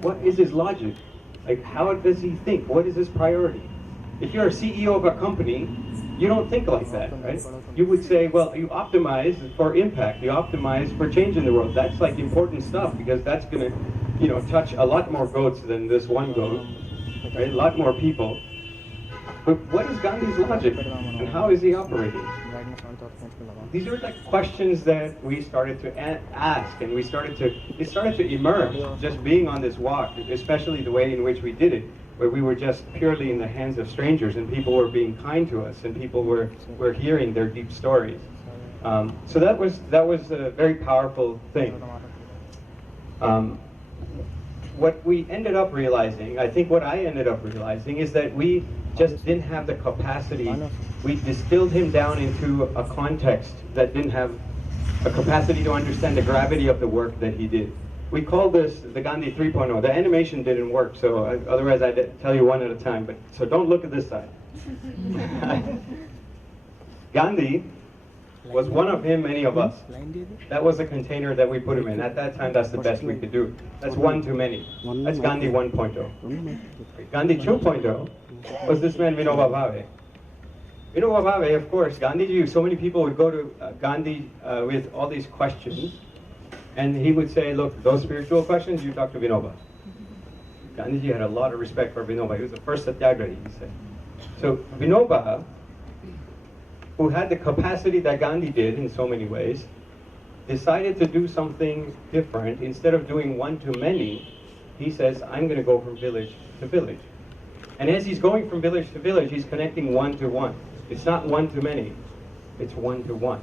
What is his logic? Like, how does he think? What is his priority? If you're a CEO of a company, you don't think like that, right? You would say, well, you optimize for impact. You optimize for change in the world. That's like important stuff because that's going to, touch a lot more goats than this one goat, right? A lot more people. But what is Gandhi's logic, and how is he operating? These are like questions that we started to ask, and it started to emerge just being on this walk, especially the way in which we did it, where we were just purely in the hands of strangers, and people were being kind to us, and people were hearing their deep stories. So that was a very powerful thing. What we ended up realizing, I think what I ended up realizing, is that we just didn't have the capacity. We distilled him down into a context that didn't have a capacity to understand the gravity of the work that he did. We call this the Gandhi 3.0. The animation didn't work, so otherwise I'd tell you one at a time. So don't look at this side. Gandhi was one of him, many of us. That was the container that we put him in. At that time, that's the best we could do. That's one too many. That's Gandhi 1.0. Gandhi 2.0 was this man Vinoba Bhave. Vinoba Bhave, of course, Gandhiji, so many people would go to Gandhi with all these questions, and he would say, look, those spiritual questions, you talk to Vinoba. Gandhiji had a lot of respect for Vinoba. He was the first satyagrahi, he said. So Vinoba, who had the capacity that Gandhi did in so many ways, decided to do something different. Instead of doing one to many, he says, I'm going to go from village to village. And as he's going from village to village, he's connecting one to one. It's not one to many, it's one to one.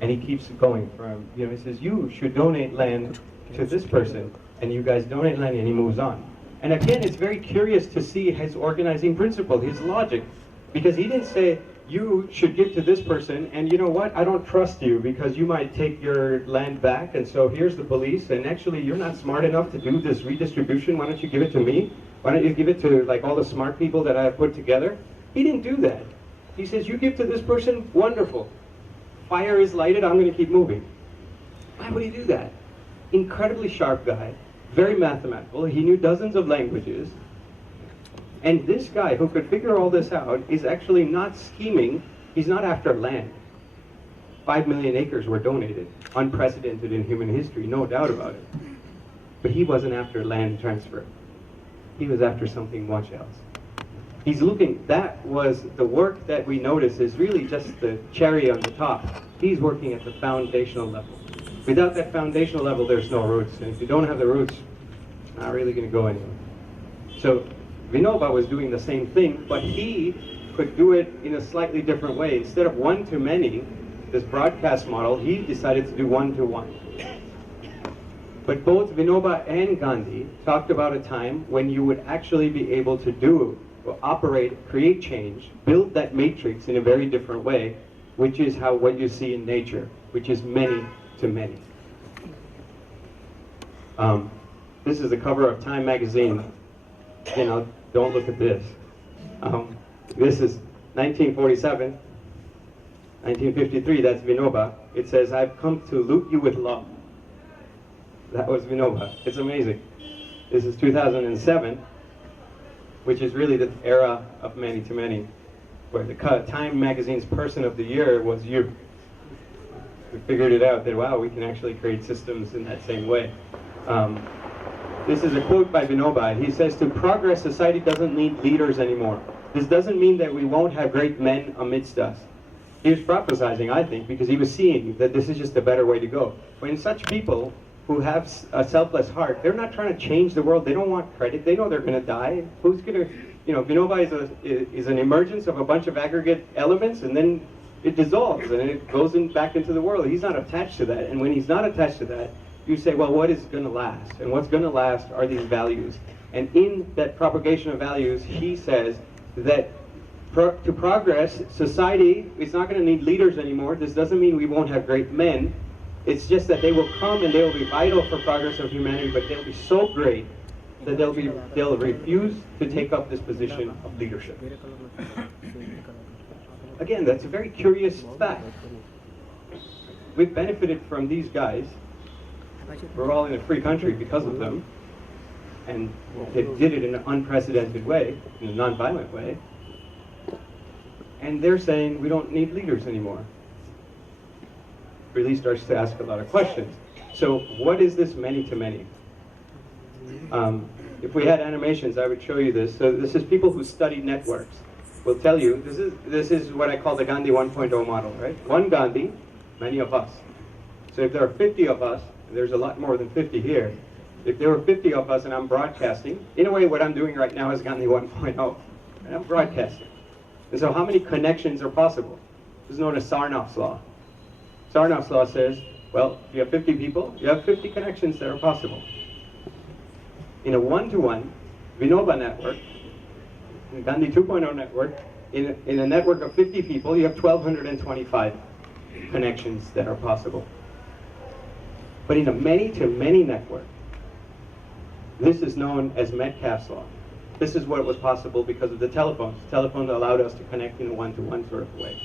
And he keeps going from, he says, you should donate land to this person, and you guys donate land, and he moves on. And again, it's very curious to see his organizing principle, his logic, because he didn't say, you should give to this person, and you know what, I don't trust you because you might take your land back, and so here's the police, and actually you're not smart enough to do this redistribution, why don't you give it to me? Why don't you give it to like all the smart people that I have put together? He didn't do that. He says, you give to this person, wonderful. Fire is lighted, I'm going to keep moving. Why would he do that? Incredibly sharp guy, very mathematical, he knew dozens of languages. And this guy who could figure all this out is actually not scheming, he's not after land. 5 million acres were donated, unprecedented in human history, no doubt about it. But he wasn't after land transfer. He was after something much else. He's looking, that was the work that we notice is really just the cherry on the top. He's working at the foundational level. Without that foundational level, there's no roots. And if you don't have the roots, it's not really going to go anywhere. So Vinoba was doing the same thing, but he could do it in a slightly different way. Instead of one to many, this broadcast model, he decided to do one to one. But both Vinoba and Gandhi talked about a time when you would actually be able to do, or operate, create change, build that matrix in a very different way, which is what you see in nature, which is many to many. This is the cover of Time magazine. Don't look at this. This is 1947, 1953, that's Vinoba. It says, I've come to loot you with love. That was Vinoba. It's amazing. This is 2007, which is really the era of many to many, where the Time magazine's person of the year was you. We figured it out that, wow, we can actually create systems in that same way. This is a quote by Vinoba. He says, to progress, society doesn't need leaders anymore. This doesn't mean that we won't have great men amidst us. He was prophesizing, I think, because he was seeing that this is just a better way to go. When such people who have a selfless heart, they're not trying to change the world. They don't want credit. They know they're going to die. Who's going to, Vinoba is an emergence of a bunch of aggregate elements, and then it dissolves, and it goes back into the world. He's not attached to that. And when he's not attached to that, you say, well, what is going to last? And what's going to last are these values. And in that propagation of values, he says that to progress, society is not going to need leaders anymore. This doesn't mean we won't have great men. It's just that they will come and they will be vital for progress of humanity, but they'll be so great that they'll refuse to take up this position of leadership. Again, that's a very curious fact. We've benefited from these guys. We're all in a free country because of them. and they did it in an unprecedented way, in a non-violent way. And they're saying we don't need leaders anymore. Really starts to ask a lot of questions. So what is this many-to-many? If we had animations, I would show you this. So this is people who study networks. Will tell you, this is what I call the Gandhi 1.0 model, right? One Gandhi, many of us. So if there are 50 of us, and there's a lot more than 50 here, if there were 50 of us and I'm broadcasting, in a way what I'm doing right now is Gandhi 1.0, and I'm broadcasting. And so how many connections are possible? This is known as Sarnoff's law. Sarnoff's law says, well, if you have 50 people, you have 50 connections that are possible. In a one-to-one Vinoba network, in the Gandhi 2.0 network, in a network of 50 people, you have 1,225 connections that are possible. But in a many-to-many network, this is known as Metcalfe's law. This is what was possible because of the telephone. The telephone allowed us to connect in a one-to-one sort of way.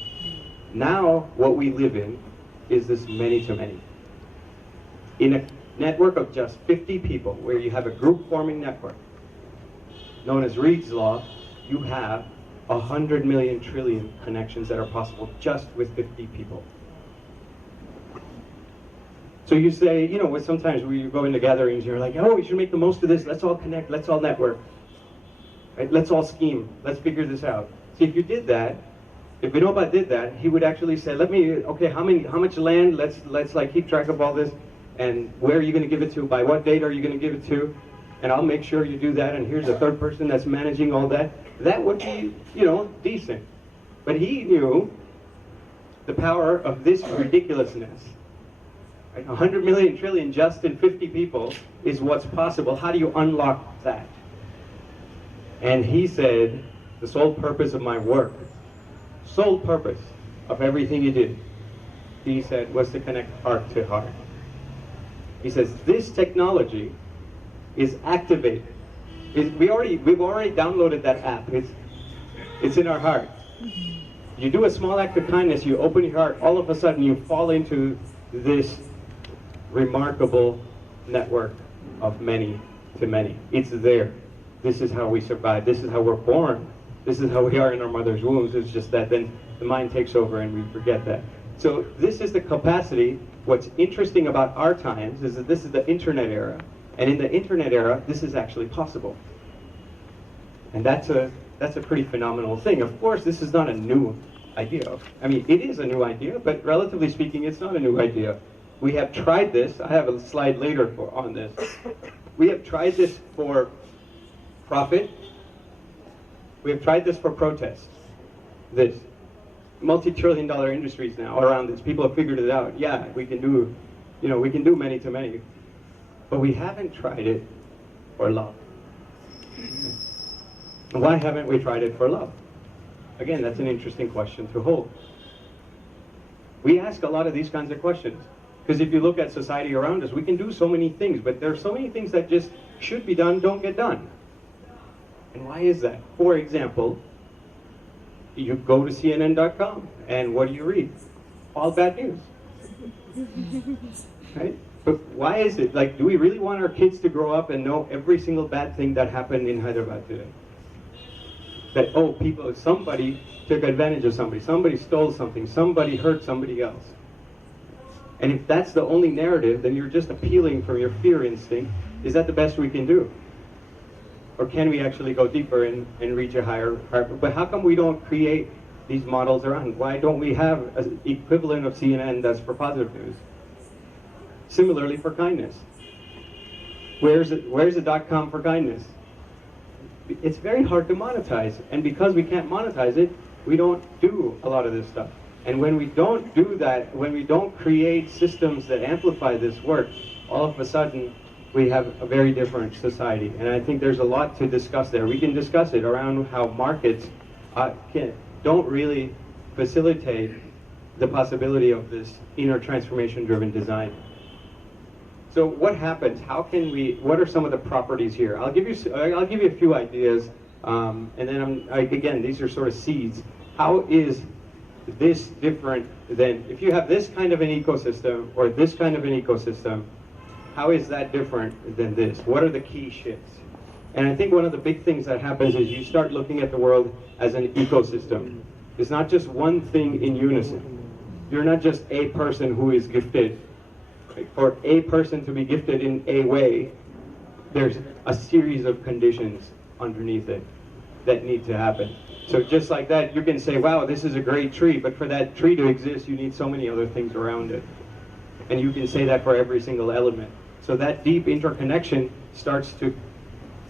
Now, what we live in is this many-to-many. In a network of just 50 people, where you have a group-forming network, known as Reed's law, you have 100 million trillion connections that are possible just with 50 people. So you say, you know, sometimes we go into gatherings, you're like, oh, we should make the most of this, let's all connect, let's all network. Right? Let's all scheme, let's figure this out. See, if you did that, if Vinoba did that, he would actually say, okay, how much land, let's like keep track of all this, and where are you going to give it to, by what date are you going to give it to, and I'll make sure you do that, and here's a third person that's managing all that. That would be, you know, decent. But he knew the power of this ridiculousness. Right? 100 million trillion just in 50 people is what's possible. How do you unlock that? And he said, the sole purpose of my work, sole purpose of everything he did, he said, was to connect heart to heart. He says, this technology is activated. We've already downloaded that app. It's in our heart. You do a small act of kindness, you open your heart, all of a sudden you fall into this remarkable network of many to many. It's there. This is how we survive. This is how we're born. This is how we are in our mother's wombs. It's just that then the mind takes over and we forget that. So this is the capacity. What's interesting about our times is that this is the internet era. And in the internet era, this is actually possible. And that's a pretty phenomenal thing. Of course, this is not a new idea. I mean, it is a new idea, but relatively speaking, it's not a new idea. We have tried this. I have a slide later on this. We have tried this for profit. We have tried this for protest. This. Multi-trillion-dollar industries now around this. People have figured it out. Yeah, we can do, we can do many to many. But we haven't tried it for love. Why haven't we tried it for love? Again, that's an interesting question to hold. We ask a lot of these kinds of questions. Because if you look at society around us, we can do so many things, but there are so many things that just should be done, don't get done. And why is that? For example, you go to CNN.com, and what do you read? All bad news. Right? But why is it? Like, do we really want our kids to grow up and know every single bad thing that happened in Hyderabad today? That, oh, somebody took advantage of somebody stole something, somebody hurt somebody else. And if that's the only narrative, then you're just appealing from your fear instinct. Is that the best we can do? Or can we actually go deeper and reach a higher heart? But how come we don't create these models around? Why don't we have an equivalent of CNN that's for positive news? Similarly for kindness. Where's the .com for kindness? It's very hard to monetize, and because we can't monetize it, we don't do a lot of this stuff. And when we don't do that, when we don't create systems that amplify this work, all of a sudden we have a very different society. And I think there's a lot to discuss there. We can discuss it around how markets don't really facilitate the possibility of this inner transformation-driven design. So what happens? What are some of the properties here? I'll give you a few ideas, and then again, these are sort of seeds. How is this different than, if you have this kind of an ecosystem or this kind of an ecosystem, how is that different than this? What are the key shifts? And I think one of the big things that happens is you start looking at the world as an ecosystem. It's not just one thing in unison. You're not just a person who is gifted. For a person to be gifted in a way, there's a series of conditions underneath it that need to happen. So just like that, you can say, wow, this is a great tree, but for that tree to exist, you need so many other things around it. And you can say that for every single element. So that deep interconnection starts to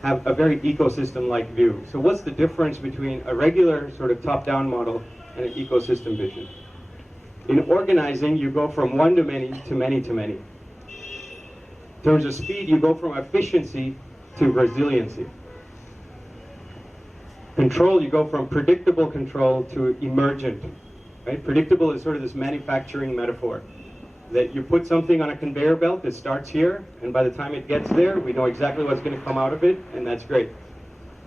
have a very ecosystem-like view. So what's the difference between a regular sort of top-down model and an ecosystem vision? In organizing, you go from one to many to many to many. In terms of speed, you go from efficiency to resiliency. Control, you go from predictable control to emergent. Right? Predictable is sort of this manufacturing metaphor. That you put something on a conveyor belt that starts here, and by the time it gets there, we know exactly what's going to come out of it, and that's great.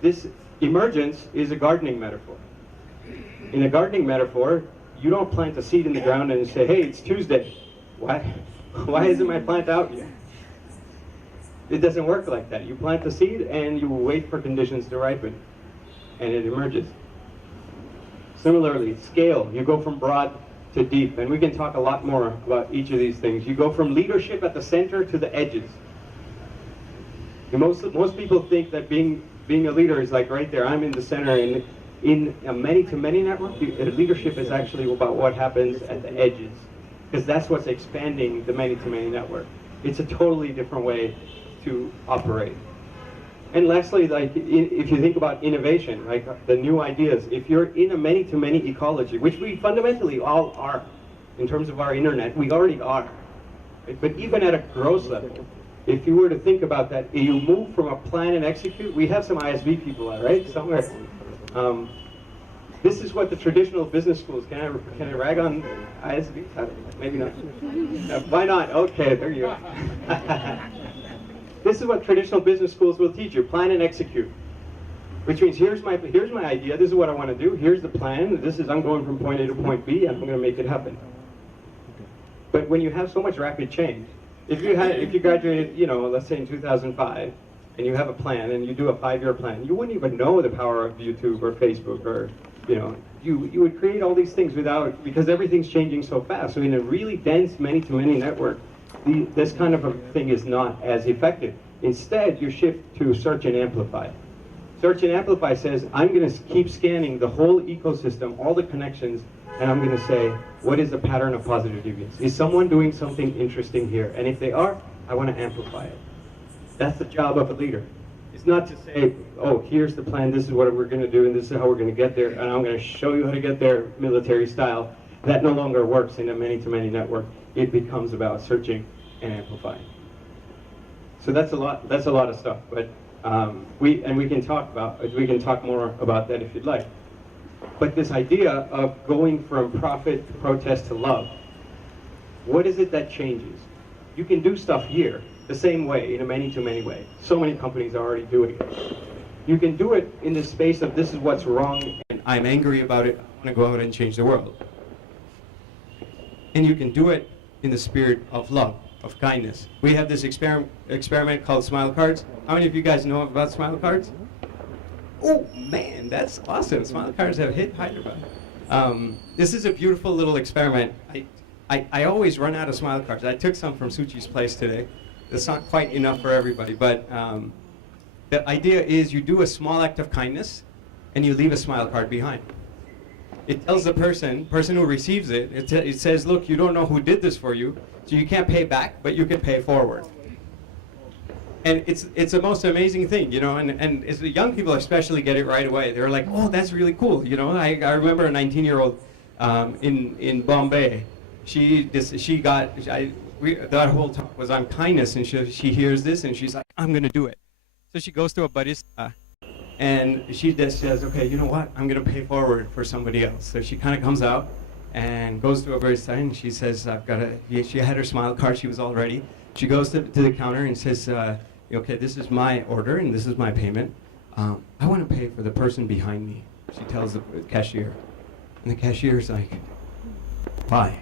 This emergence is a gardening metaphor. In a gardening metaphor, you don't plant a seed in the ground and say, hey, it's Tuesday. Why isn't my plant out yet? It doesn't work like that. You plant the seed and you wait for conditions to ripen, and it emerges. Similarly, scale. You go from broad to deep, and we can talk a lot more about each of these things. You go from leadership at the center to the edges. Most people think that being a leader is like right there, I'm in the center, and in a many-to-many network, leadership is actually about what happens at the edges, because that's what's expanding the many-to-many network. It's a totally different way to operate. And lastly, like if you think about innovation, like the new ideas, if you're in a many-to-many ecology, which we fundamentally all are, in terms of our internet, we already are. Right? But even at a gross level, if you were to think about that, you move from a plan and execute. We have some ISB people, right? Somewhere. This is what the traditional business schools, can I rag on ISB? Maybe not. Why not? Okay, there you go. This is what traditional business schools will teach you, plan and execute. Which means here's my idea, this is what I want to do, here's the plan, I'm going from point A to point B, and I'm going to make it happen. But when you have so much rapid change, if you graduated, let's say in 2005, and you have a plan, and you do a 5-year plan, you wouldn't even know the power of YouTube or Facebook, or, you would create all these things because everything's changing so fast. So in a really dense many-to-many network, this kind of a thing is not as effective. Instead, you shift to search and amplify. Search and amplify says, I'm going to keep scanning the whole ecosystem, all the connections, and I'm going to say, what is the pattern of positive deviance? Is someone doing something interesting here? And if they are, I want to amplify it. That's the job of a leader. It's not to say, oh, here's the plan, this is what we're going to do, and this is how we're going to get there, and I'm going to show you how to get there military style. That no longer works in a many-to-many network. It becomes about searching and amplifying. So that's a lot of stuff, but we can talk more about that if you'd like. But this idea of going from profit to protest to love, what is it that changes? You can do stuff here the same way, in a many-to-many way. So many companies are already doing it. You can do it in the space of this is what's wrong and I'm angry about it, I want to go out and change the world. And you can do it in the spirit of love, of kindness. We have this experiment called Smile Cards. How many of you guys know about Smile Cards? Oh man, that's awesome. Smile Cards have hit Hyderabad. This is a beautiful little experiment. I always run out of Smile Cards. I took some from Suchi's place today. It's not quite enough for everybody, but the idea is you do a small act of kindness and you leave a smile card behind. It tells the person who receives it, it says, look, you don't know who did this for you, so you can't pay back, but you can pay forward. And it's the most amazing thing, and it's the young people especially get it right away. They're like, oh, that's really cool, I remember a 19-year-old in Bombay. That whole talk was on kindness, and she hears this, and she's like, I'm going to do it. So she goes to a barista, and she just says, okay, you know what? I'm going to pay forward for somebody else. So she kind of comes out and goes to a barista, and she says, she had her smile card. She was all ready. She goes to the counter and says, okay, this is my order, and this is my payment. I want to pay for the person behind me. She tells the cashier. And the cashier's like, why?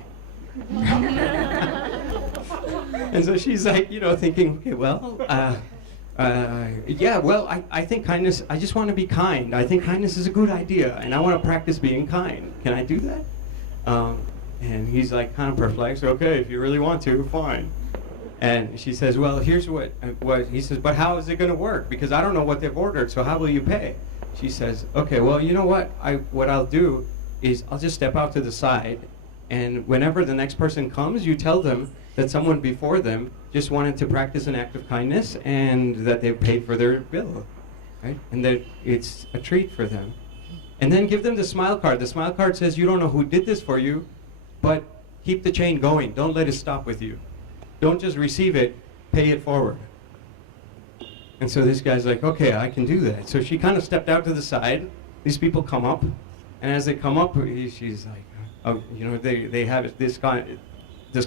And so she's like, thinking, okay, well, Yeah, well, I think kindness, I just want to be kind. I think kindness is a good idea, and I want to practice being kind. Can I do that? And he's like kind of perplexed. Okay, if you really want to, fine. And she says, well, here's what he says, but how is it going to work? Because I don't know what they've ordered, so how will you pay? She says, okay, well, you know what? What I'll do is I'll just step out to the side, and whenever the next person comes, you tell them that someone before them just wanted to practice an act of kindness and that they paid for their bill, right? And that it's a treat for them. And then give them the smile card. The smile card says you don't know who did this for you, but keep the chain going. Don't let it stop with you. Don't just receive it, pay it forward. And so this guy's like, okay, I can do that. So she kind of stepped out to the side. These people come up, and as they come up, she's like, oh, you know, they have this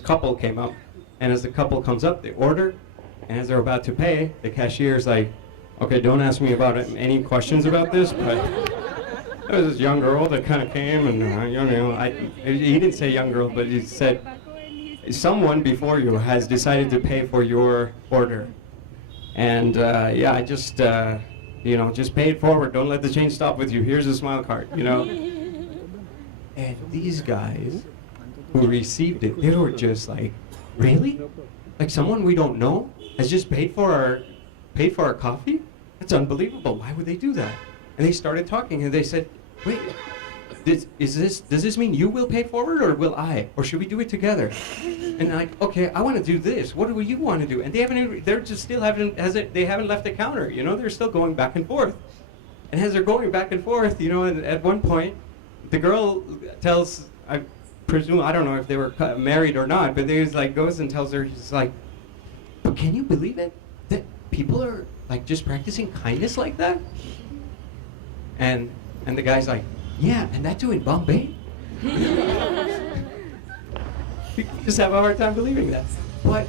couple came up, and as the couple comes up, they order, and as they're about to pay, the cashier's like, okay, don't ask me about any questions about this, but there was this young girl that kind of came, and he didn't say young girl, but he said, someone before you has decided to pay for your order. And yeah, I just, just pay it forward. Don't let the change stop with you. Here's a smile card, you know. And these guys who received it, they were just like, really? Like someone we don't know has just paid for our coffee? That's unbelievable. Why would they do that? And they started talking, and they said, wait, does this mean you will pay forward, or will I? Or should we do it together? And like, okay, I want to do this. What do you want to do? And they haven't left the counter, you know, they're still going back and forth. And as they're going back and forth, you know, and at one point, the girl tells, I presume, I don't know if they were married or not, but goes and tells her, she's like, but can you believe it? That people are like just practicing kindness like that? And the guy's like, yeah, and that too in Bombay? You just have a hard time believing that. But,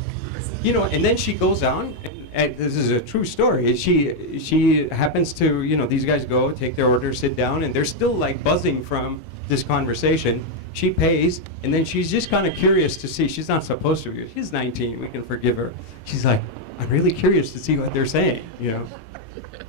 you know, and then she goes on, and this is a true story. She happens to, you know, these guys go, take their order, sit down, and they're still like buzzing from this conversation. She pays, and then she's just kind of curious to see. She's not supposed to be. She's 19, we can forgive her. She's like, I'm really curious to see what they're saying, you know.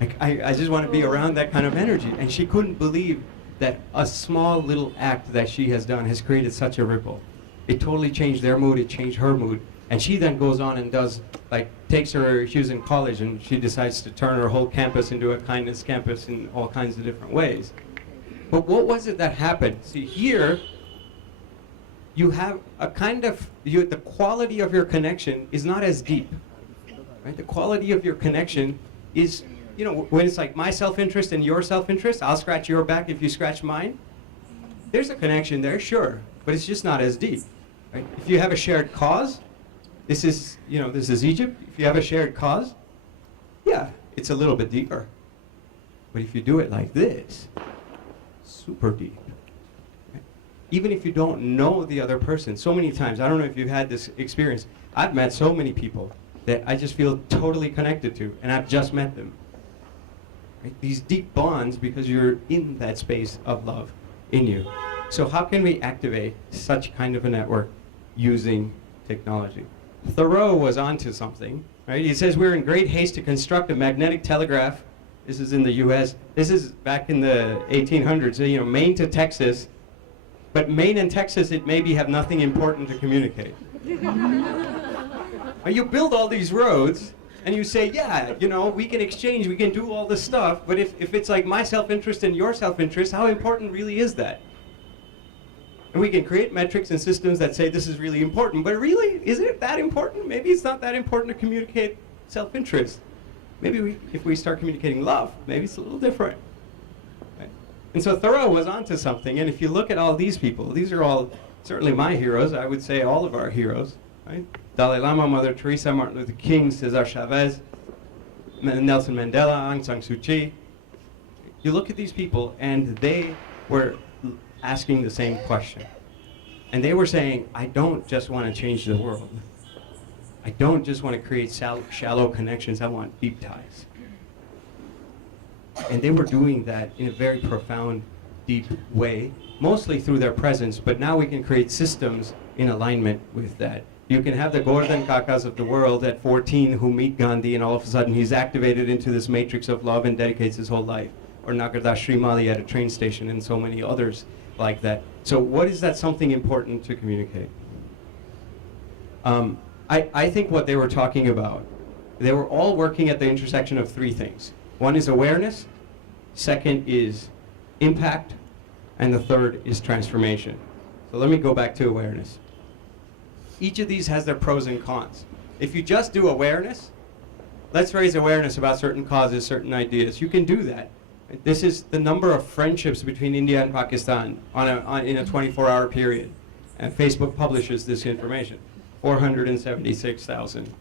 Like, I just want to be around that kind of energy. And she couldn't believe that a small little act that she has done has created such a ripple. It totally changed their mood, it changed her mood. And she then goes on and does, like, she was in college, and she decides to turn her whole campus into a kindness campus in all kinds of different ways. But what was it that happened? See, here, you have a kind of, the quality of your connection is not as deep. Right? The quality of your connection is, you know, when it's like my self-interest and your self-interest, I'll scratch your back if you scratch mine. There's a connection there, sure, but it's just not as deep. Right? If you have a shared cause, this is Egypt. If you have a shared cause, yeah, it's a little bit deeper. But if you do it like this, super deep. Right? Even if you don't know the other person, so many times, I don't know if you've had this experience, I've met so many people that I just feel totally connected to, and I've just met them. Right? These deep bonds because you're in that space of love in you. So how can we activate such kind of a network using technology? Thoreau was onto something, right? He says we're in great haste to construct a magnetic telegraph. This is in the U.S. This is back in the 1800s, so, you know, Maine to Texas. But Maine and Texas, it maybe have nothing important to communicate. You build all these roads, and you say, yeah, you know, we can exchange, we can do all this stuff, but if it's like my self-interest and your self-interest, how important really is that? And we can create metrics and systems that say this is really important, but really, is it that important? Maybe it's not that important to communicate self-interest. Maybe if we start communicating love, maybe it's a little different. Right? And so Thoreau was onto something, and if you look at all these people, these are all certainly my heroes, I would say all of our heroes, right? Dalai Lama, Mother Teresa, Martin Luther King, Cesar Chavez, Nelson Mandela, Aung San Suu Kyi. You look at these people, and they were asking the same question. And they were saying, I don't just want to change the world. I don't just want to create shallow connections, I want deep ties. And they were doing that in a very profound, deep way, mostly through their presence, but now we can create systems in alignment with that You can have the Gordon Kakas of the world at 14 who meet Gandhi, and all of a sudden he's activated into this matrix of love and dedicates his whole life. Or Nagardas Srimali at a train station, and so many others like that. So what is that something important to communicate? I think what they were talking about, they were all working at the intersection of three things. One is awareness, second is impact, and the third is transformation. So let me go back to awareness. Each of these has their pros and cons. If you just do awareness, let's raise awareness about certain causes, certain ideas. You can do that. This is the number of friendships between India and Pakistan in a 24-hour period. And Facebook publishes this information, 476,000.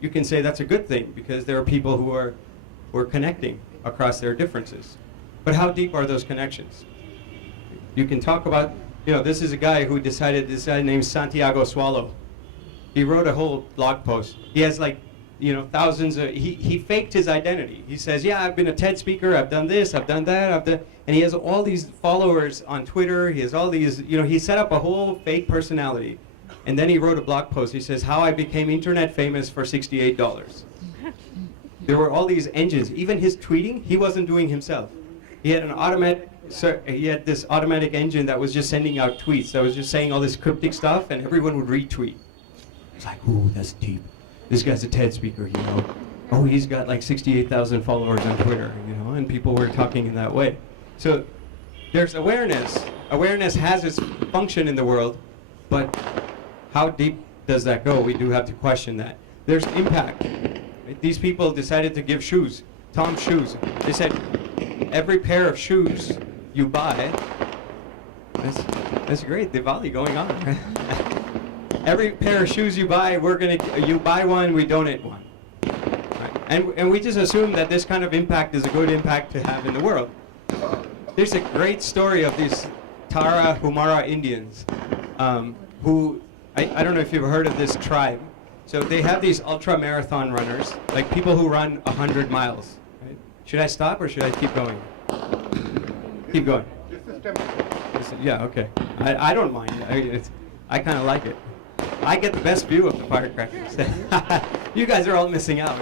You can say that's a good thing because there are people who are connecting across their differences. But how deep are those connections? You can talk about, this is a guy who decided, this guy named Santiago Swallow. He wrote a whole blog post. He has thousands of, he faked his identity. He says, yeah, I've been a TED speaker, I've done this, I've done that, and he has all these followers on Twitter, he has all these, he set up a whole fake personality. And then he wrote a blog post. He says, how I became internet famous for $68. There were all these engines. Even his tweeting, he wasn't doing himself. He had this automatic engine that was just sending out tweets, that was just saying all this cryptic stuff, and everyone would retweet. It's like, ooh, that's deep. This guy's a TED speaker, Oh, he's got like 68,000 followers on Twitter, and people were talking in that way. So there's awareness. Awareness has its function in the world, but how deep does that go? We do have to question that. There's impact. Right? These people decided to give shoes, Tom's shoes. They said, every pair of shoes you buy, that's great, Diwali going on. Every pair of shoes you buy, you buy one, we donate one. Right? And we just assume that this kind of impact is a good impact to have in the world. There's a great story of these Tara Humara Indians who, I don't know if you've heard of this tribe. So they have these ultra marathon runners, like people who run 100 miles. Right? Should I stop or should I keep going? Keep going. Yeah, okay. I don't mind. I kind of like it. I get the best view of the firecrackers. You guys are all missing out.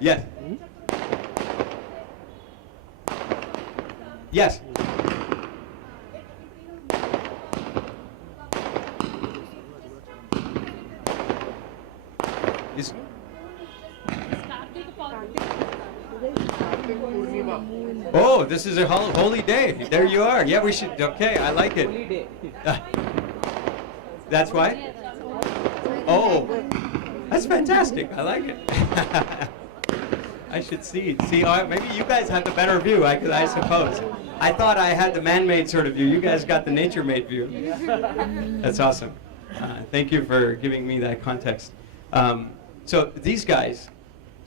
Yes. Yes. Oh, this is a holy day. There you are. Yeah, we should. Okay, I like it. That's why? Oh, that's fantastic. I like it. I should see. Maybe you guys have the better view, I suppose. I thought I had the man-made sort of view. You guys got the nature-made view. That's awesome. Thank you for giving me that context. So these guys,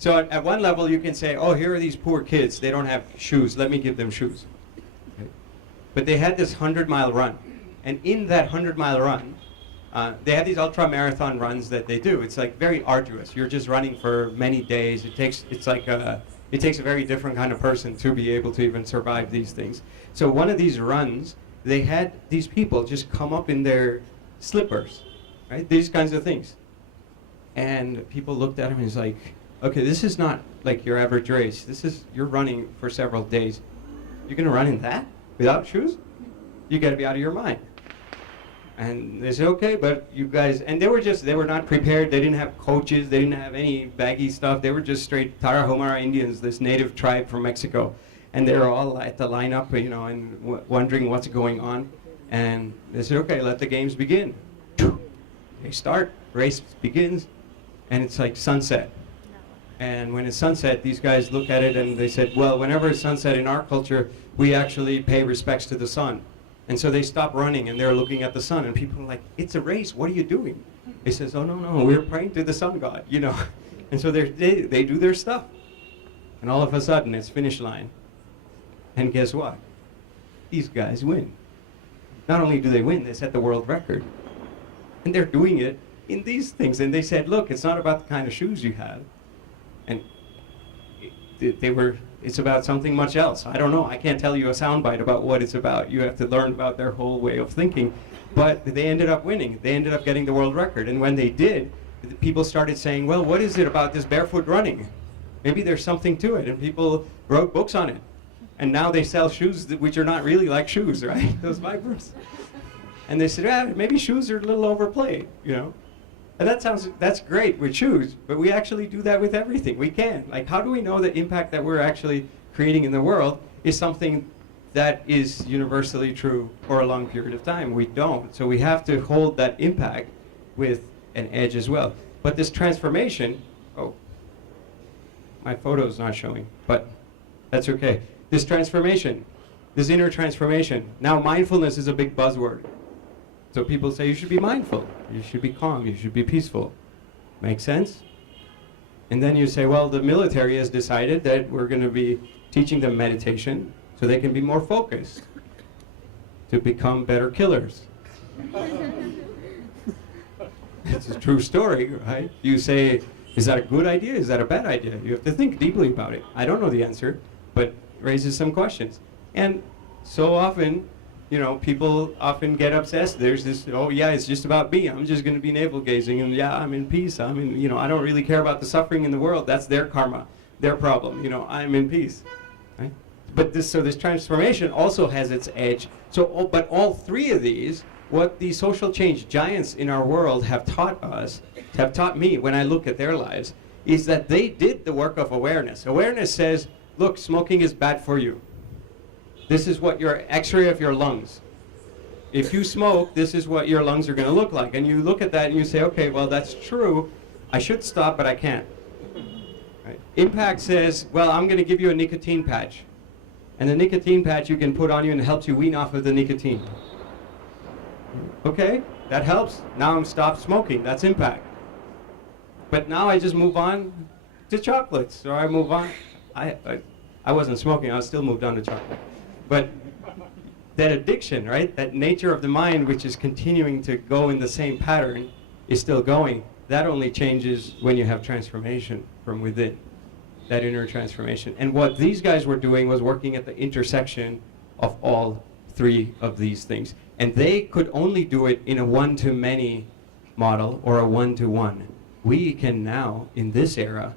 at one level you can say, oh, here are these poor kids. They don't have shoes. Let me give them shoes. Okay. But they had this 100-mile run. And in that 100-mile run, they have these ultra-marathon runs that they do. It's like very arduous. You're just running for many days. It takes a very different kind of person to be able to even survive these things. So one of these runs, they had these people just come up in their slippers, right? These kinds of things. And people looked at him and he's like, okay, this is not like your average race. You're running for several days. You're gonna run in that without shoes? You gotta be out of your mind. And they said, okay, but you guys, and they were not prepared. They didn't have coaches. They didn't have any baggy stuff. They were just straight Tarahumara Indians, this native tribe from Mexico. And they were all at the lineup, and wondering what's going on. And they said, okay, let the games begin. They start, race begins, and it's like sunset. And when it's sunset, these guys look at it and they said, well, whenever it's sunset in our culture, we actually pay respects to the sun. And so they stop running and they're looking at the sun, and people are like, it's a race, what are you doing? He says, oh, no, we're praying to the sun god, And so they do their stuff. And all of a sudden, it's finish line. And guess what? These guys win. Not only do they win, they set the world record. And they're doing it in these things. And they said, look, it's not about the kind of shoes you have. And it's about something much else. I don't know. I can't tell you a soundbite about what it's about. You have to learn about their whole way of thinking. But they ended up winning. They ended up getting the world record. And when they did, people started saying, well, what is it about this barefoot running? Maybe there's something to it. And people wrote books on it. And now they sell shoes which are not really like shoes, right? Those Vibers. And they said, maybe shoes are a little overplayed, you know? And that's great with shoes, but we actually do that with everything. We can. Like, how do we know the impact that we're actually creating in the world is something that is universally true for a long period of time? We don't. So we have to hold that impact with an edge as well. But this transformation, my photo's not showing, but that's okay. This transformation, this inner transformation. Now mindfulness is a big buzzword. So people say you should be mindful, you should be calm, you should be peaceful. Make sense? And then you say, well, the military has decided that we're going to be teaching them meditation so they can be more focused, to become better killers. It's a true story, right? You say, is that a good idea? Is that a bad idea? You have to think deeply about it. I don't know the answer, but it raises some questions. And so often, you know, people often get obsessed. There's this, oh yeah, it's just about me. I'm just going to be navel gazing, and yeah, I'm in peace. I don't really care about the suffering in the world. That's their karma, their problem. You know, I'm in peace. Right? But this transformation also has its edge. So, but all three of these, what the social change giants in our world have taught us, have taught me when I look at their lives, is that they did the work of awareness. Awareness says, look, smoking is bad for you. This is what your X-ray of your lungs. If you smoke, this is what your lungs are going to look like. And you look at that and you say, okay, well, that's true. I should stop, but I can't. Right? Impact says, well, I'm going to give you a nicotine patch. And the nicotine patch you can put on you and it helps you wean off of the nicotine. Okay, that helps. Now I'm stopped smoking. That's impact. But now I just move on to chocolates. Or I move on. I wasn't smoking. I still moved on to chocolate. But that addiction, right, that nature of the mind which is continuing to go in the same pattern is still going. That only changes when you have transformation from within, that inner transformation. And what these guys were doing was working at the intersection of all three of these things. And they could only do it in a one-to-many model or a one-to-one. We can now, in this era,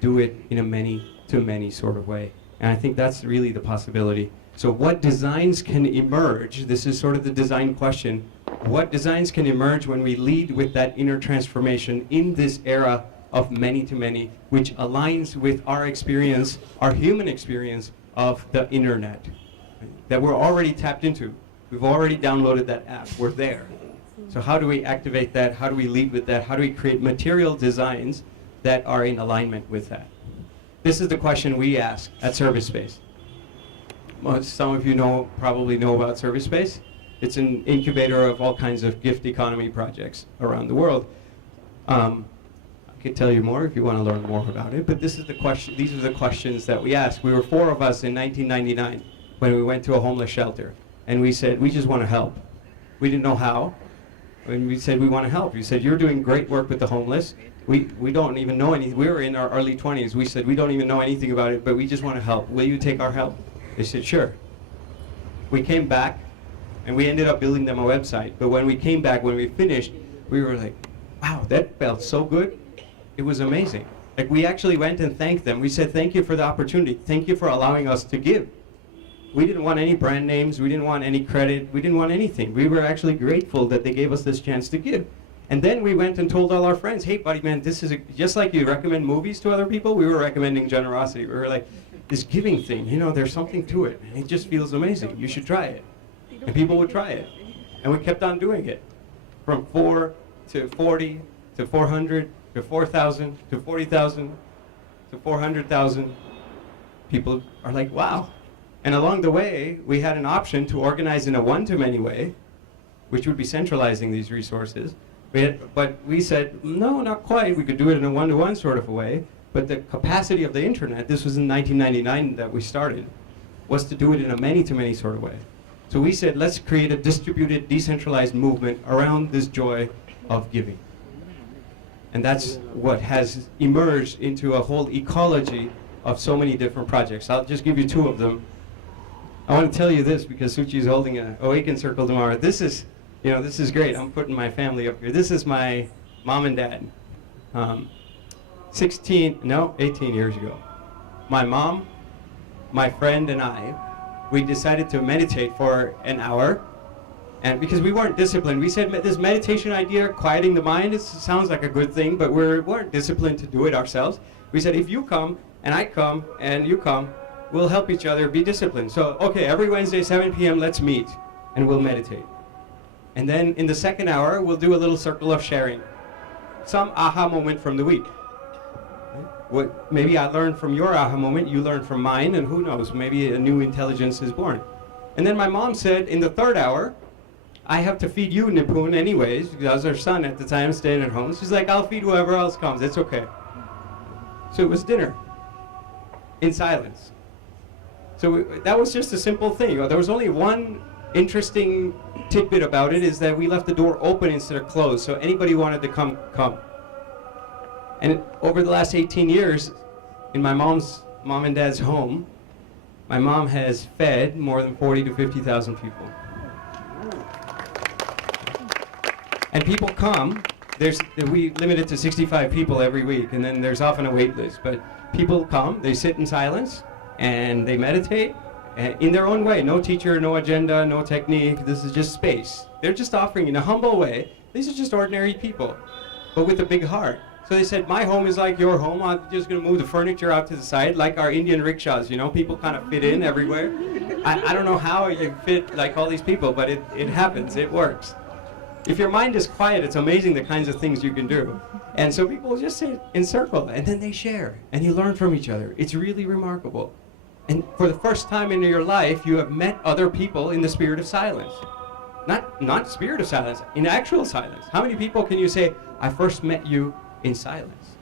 do it in a many-to-many sort of way. And I think that's really the possibility. So what designs can emerge? This is sort of the design question. What designs can emerge when we lead with that inner transformation in this era of many-to-many, which aligns with our experience, our human experience of the internet, that we're already tapped into. We've already downloaded that app. We're there. So how do we activate that? How do we lead with that? How do we create material designs that are in alignment with that? This is the question we ask at ServiceSpace. Some of you probably know about ServiceSpace. It's an incubator of all kinds of gift economy projects around the world. I could tell you more if you want to learn more about it, but this is the question. These are the questions that we ask. We were 4 of us in 1999 when we went to a homeless shelter, and we said, we just want to help. We didn't know how, and we said, we want to help. We said, you're doing great work with the homeless. We don't even know anything. We were in our early 20s. We said, we don't even know anything about it, but we just want to help. Will you take our help? They said, sure. We came back, and we ended up building them a website. But when we came back, when we finished, we were like, wow, that felt so good. It was amazing. Like, we actually went and thanked them. We said, thank you for the opportunity. Thank you for allowing us to give. We didn't want any brand names. We didn't want any credit. We didn't want anything. We were actually grateful that they gave us this chance to give. And then we went and told all our friends, hey, buddy, man, this is just like you recommend movies to other people, we were recommending generosity. We were like, this giving thing, you know, there's something to it. And it just feels amazing. You should try it. And people would try it. And we kept on doing it. From 4 to 40 to 400 to 4,000 to 40,000 to 400,000. People are like, wow. And along the way, we had an option to organize in a one-to-many way, which would be centralizing these resources. But we said, no, not quite. We could do it in a one-to-one sort of a way. But the capacity of the internet, this was in 1999 that we started, was to do it in a many-to-many sort of way. So we said, let's create a distributed, decentralized movement around this joy of giving. And that's what has emerged into a whole ecology of so many different projects. I'll just give you two of them. I want to tell you this because Suchi is holding a Awaken Circle tomorrow. This is, this is great. I'm putting my family up here. This is my mom and dad. 18 years ago. My mom, my friend, and I, we decided to meditate for an hour. And because we weren't disciplined, we said this meditation idea, quieting the mind, it sounds like a good thing, but we weren't disciplined to do it ourselves. We said, if you come, and I come, and you come, we'll help each other be disciplined. So, okay, every Wednesday, 7 p.m., let's meet, and we'll meditate. And then in the second hour, we'll do a little circle of sharing. Some aha moment from the week. What maybe I learned from your aha moment, you learned from mine, and who knows, maybe a new intelligence is born. And then my mom said, in the third hour, I have to feed you, Nipun, anyways, because her son at the time staying at home. She's like, I'll feed whoever else comes, it's okay. So it was dinner, in silence. So that was just a simple thing. There was only one interesting tidbit about it, is that we left the door open instead of closed, so anybody wanted to come. And over the last 18 years, in my mom and dad's home, my mom has fed more than 40 to 50,000 people. And people come, we limit it to 65 people every week, and then there's often a wait list, but people come, they sit in silence, and they meditate in their own way. No teacher, no agenda, no technique, this is just space. They're just offering in a humble way. These are just ordinary people, but with a big heart. So they said, my home is like your home. I'm just going to move the furniture out to the side, like our Indian rickshaws, people kind of fit in everywhere. I don't know how you fit like all these people, but it happens, it works. If your mind is quiet, it's amazing the kinds of things you can do. And so people just sit in circle, and then they share, and you learn from each other. It's really remarkable. And for the first time in your life, you have met other people in the spirit of silence. Not spirit of silence, in actual silence. How many people can you say, I first met you in silence?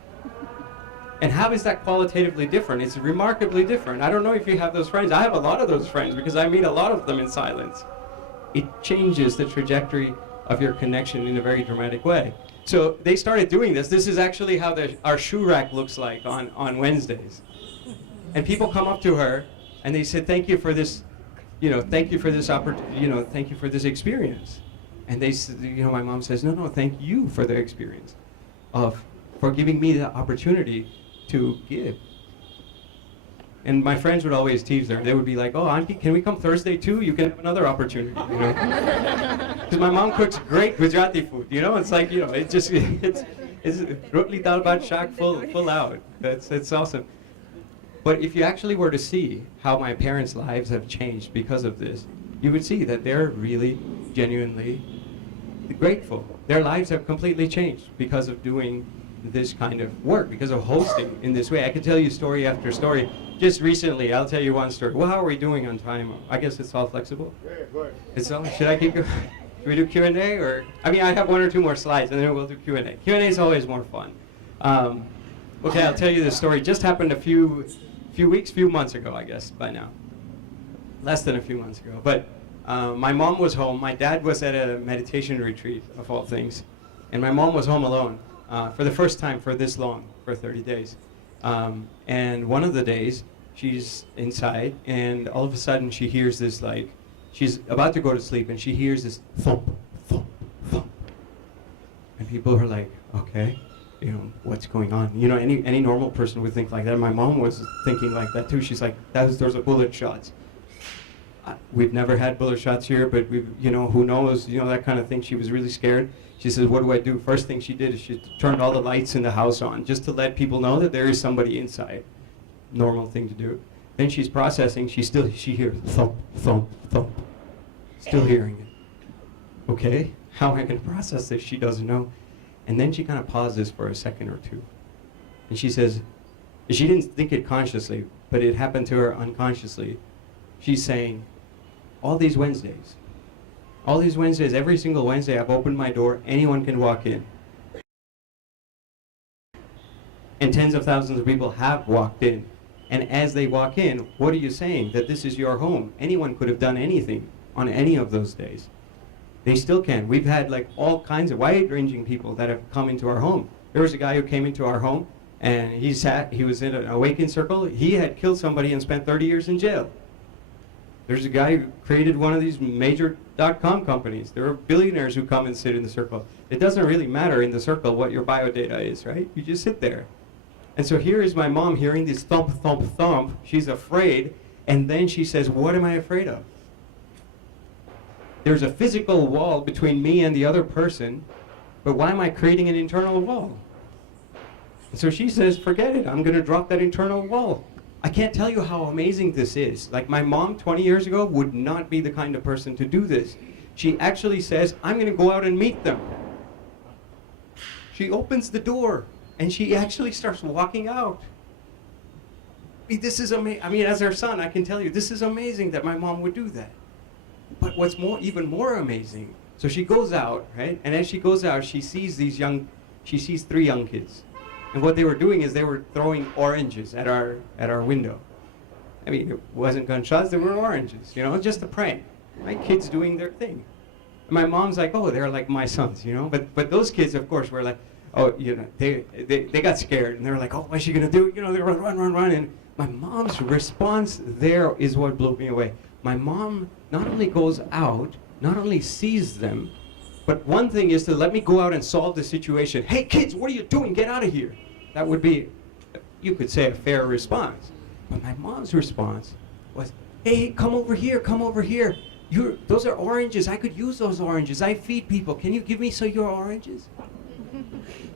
And how is that qualitatively different? It's remarkably different. I don't know if you have those friends. I have a lot of those friends because I meet a lot of them in silence. It changes the trajectory of your connection in a very dramatic way. So they started doing this. This is actually how our shoe rack looks like on Wednesdays. And people come up to her and they said, thank you for this, thank you for this opportunity, thank you for this experience. And they said, my mom says, no, thank you for the experience for giving me the opportunity to give. And my friends would always tease her. They would be like, oh, Auntie, can we come Thursday too? You can have another opportunity, Because my mom cooks great Gujarati food, It's like, it's rotli dal bhat shak full out. It's awesome. But if you actually were to see how my parents' lives have changed because of this, you would see that they're really, genuinely grateful. Their lives have completely changed because of doing this kind of work, because of hosting in this way. I could tell you story after story. Just recently, I'll tell you one story. Well, how are we doing on time? I guess it's all flexible. Yeah, go ahead. It's all, should I keep going? Should we do Q&A? Or, I have one or two more slides, and then we'll do Q&A. Q&A is always more fun. Okay, I'll tell you this story. Just happened a few months ago, I guess, by now. Less than a few months ago. But my mom was home. My dad was at a meditation retreat, of all things. And my mom was home alone for the first time for this long, for 30 days. And one of the days, she's inside, and all of a sudden she hears this, she's about to go to sleep, and she hears this thump, thump, thump. And people are like, okay, what's going on? Any normal person would think like that. My mom was thinking like that too. She's like, those are bullet shots. We've never had bullet shots here, but who knows, that kind of thing. She was really scared. She says, what do I do? First thing she did is she turned all the lights in the house on, just to let people know that there is somebody inside. Normal thing to do. Then she's processing. She hears thump, thump, thump. Still hearing it. Okay, how am I going to process this? She doesn't know. And then she kind of pauses for a second or two. And she says, she didn't think it consciously, but it happened to her unconsciously. She's saying, all these Wednesdays, every single Wednesday I've opened my door, anyone can walk in. And tens of thousands of people have walked in. And as they walk in, what are you saying? That this is your home. Anyone could have done anything on any of those days. They still can. We've had all kinds of wide-ranging people that have come into our home. There was a guy who came into our home, and he was in an awakened circle. He had killed somebody and spent 30 years in jail. There's a guy who created one of these major .com companies. There are billionaires who come and sit in the circle. It doesn't really matter in the circle what your biodata is, right? You just sit there. And so here is my mom hearing this thump, thump, thump. She's afraid, and then she says, what am I afraid of? There's a physical wall between me and the other person, but why am I creating an internal wall? And so she says, forget it, I'm gonna drop that internal wall. I can't tell you how amazing this is. Like my mom 20 years ago would not be the kind of person to do this. She actually says, I'm gonna go out and meet them. She opens the door and she actually starts walking out. This is amazing. I mean, as her son, I can tell you, this is amazing that my mom would do that. But what's even more amazing, so she goes out, right? And as she goes out, she sees 3 young kids. And what they were doing is they were throwing oranges at our window. I mean, it wasn't gunshots, they were oranges, you know, just a prank. My kids doing their thing. And my mom's like, oh, they're like my sons, you know? But those kids, of course, were like, oh, you know, they got scared. And they were like, oh, what's she gonna do? You know, they run. And my mom's response there is what blew me away. My mom not only goes out, not only sees them, but one thing is to let me go out and solve the situation. Hey kids, what are you doing? Get out of here. That would be, you could say, a fair response. But my mom's response was, hey, come over here, come over here. Those are oranges. I could use those oranges. I feed people. Can you give me some of your oranges?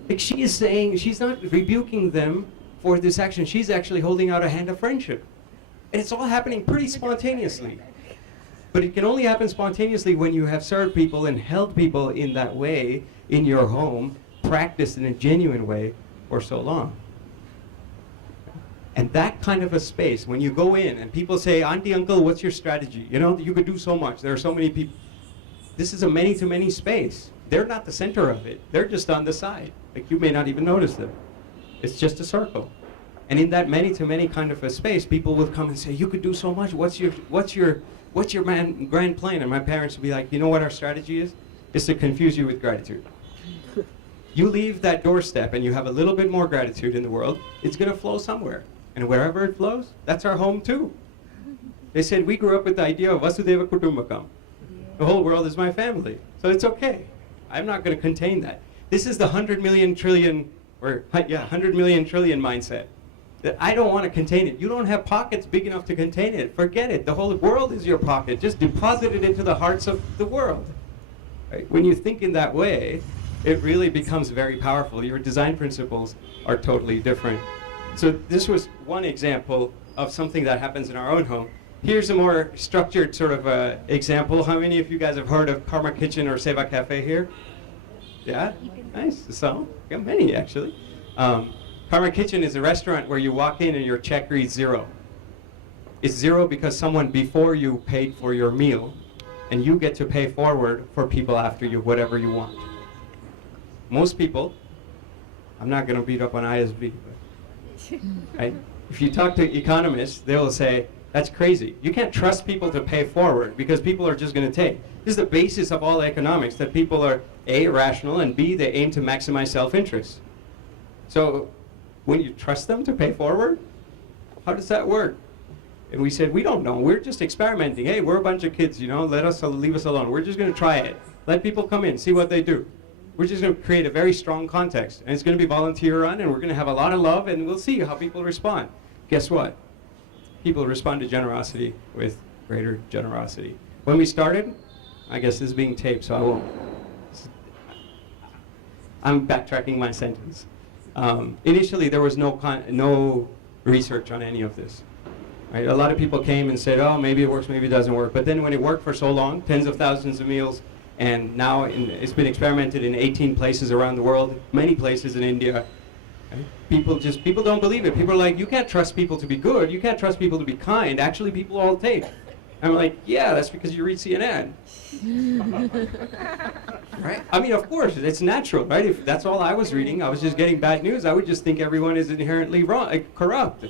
Like she is saying, she's not rebuking them for this action. She's actually holding out a hand of friendship. And it's all happening pretty spontaneously. But it can only happen spontaneously when you have served people and held people in that way in your home, practiced in a genuine way for so long. And that kind of a space, when you go in and people say, Auntie, Uncle, what's your strategy? You know, you could do so much. There are so many people. This is a many-to-many space. They're not the center of it. They're just on the side. Like you may not even notice them. It's just a circle. And in that many-to-many kind of a space, people will come and say, you could do so much. What's your grand plan? And my parents would be like, you know what our strategy is? It's to confuse you with gratitude. You leave that doorstep and you have a little bit more gratitude in the world, it's going to flow somewhere. And wherever it flows, that's our home too. They said we grew up with the idea of Vasudeva Kutumbakam. The whole world is my family. So it's okay. I'm not going to contain that. This is the 100 million trillion mindset. That I don't want to contain it. You don't have pockets big enough to contain it. Forget it. The whole world is your pocket. Just deposit it into the hearts of the world. Right? When you think in that way, it really becomes very powerful. Your design principles are totally different. So this was one example of something that happens in our own home. Here's a more structured sort of example. How many of you guys have heard of KarmaKitchen or Seva Cafe here? Yeah? Nice. So, yeah, many actually. KarmaKitchen is a restaurant where you walk in and your check reads 0. It's 0 because someone before you paid for your meal, and you get to pay forward for people after you, whatever you want. Most people, I'm not going to beat up on ISB, but right? If you talk to economists, they will say, that's crazy. You can't trust people to pay forward because people are just going to take. This is the basis of all economics, that people are A, rational, and B, they aim to maximize self-interest. So when you trust them to pay forward, how does that work? And we said, we don't know. We're just experimenting. Hey, we're a bunch of kids, you know, leave us alone. We're just going to try it. Let people come in, see what they do. We're just going to create a very strong context. And it's going to be volunteer run, and we're going to have a lot of love, and we'll see how people respond. Guess what? People respond to generosity with greater generosity. When we started, I guess this is being taped, so I won't. I'm backtracking my sentence. Initially, there was no research on any of this. Right? A lot of people came and said, oh, maybe it works, maybe it doesn't work. But then when it worked for so long, tens of thousands of meals, and now it's been experimented in 18 places around the world, many places in India. Right? People don't believe it. People are like, you can't trust people to be good. You can't trust people to be kind. Actually, people all take. I'm like, yeah, that's because you read CNN. Right? I mean, of course, it's natural, right? If that's all I was reading, I was just getting bad news, I would just think everyone is inherently wrong, corrupt.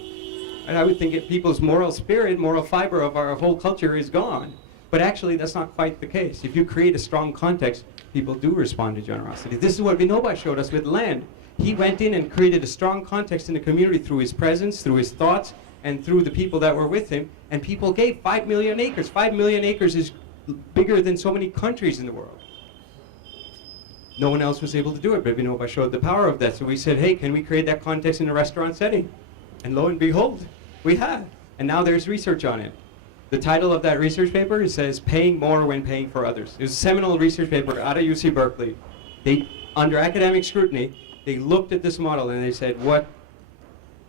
And I would think people's moral spirit, moral fiber of our whole culture is gone. But actually, that's not quite the case. If you create a strong context, people do respond to generosity. This is what Vinoba showed us with land. He went in and created a strong context in the community through his presence, through his thoughts, and through the people that were with him. And people gave 5 million acres. 5 million acres is bigger than so many countries in the world. No one else was able to do it, but Vinova showed the power of that. So we said, hey, can we create that context in a restaurant setting? And lo and behold, we have. And now there's research on it. The title of that research paper, it says, Paying More When Paying for Others. It was a seminal research paper out of UC Berkeley. They, under academic scrutiny, they looked at this model and they said, what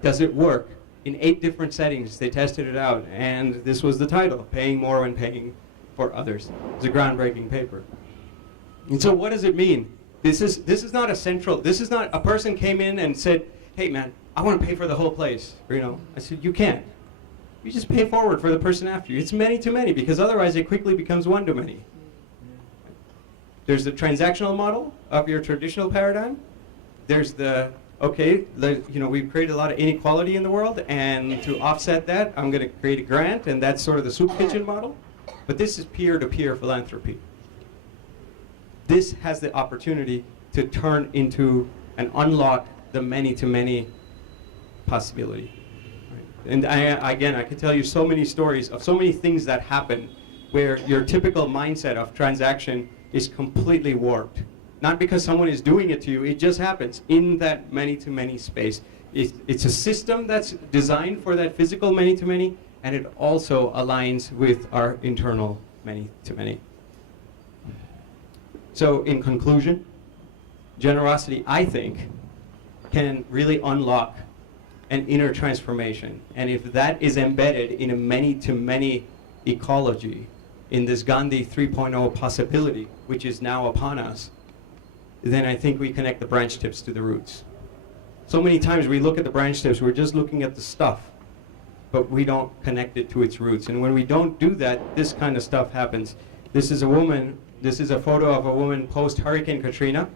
does it work? In 8 different settings, they tested it out, and this was the title, Paying More When Paying for Others. It's a groundbreaking paper. And so what does it mean? This is not a central, this is not, a person came in and said, hey man, I want to pay for the whole place, you know. I said, you can't. You just pay forward for the person after you. It's many to many, because otherwise it quickly becomes one to many. There's the transactional model of your traditional paradigm. There's the, okay, you know, we've created a lot of inequality in the world, and to offset that, I'm going to create a grant, and that's sort of the soup kitchen model. But this is peer-to-peer philanthropy. This has the opportunity to turn into and unlock the many-to-many possibility. Right? And again, I could tell you so many stories of so many things that happen where your typical mindset of transaction is completely warped. Not because someone is doing it to you, it just happens in that many-to-many space. It's a system that's designed for that physical many-to-many, and it also aligns with our internal many-to-many. So in conclusion, generosity, I think, can really unlock an inner transformation. And if that is embedded in a many-to-many ecology, in this Gandhi 3.0 possibility, which is now upon us, then I think we connect the branch tips to the roots. So many times we look at the branch tips, we're just looking at the stuff, but we don't connect it to its roots. And when we don't do that, this kind of stuff happens. This is a woman, this is a photo of a woman post-Hurricane Katrina.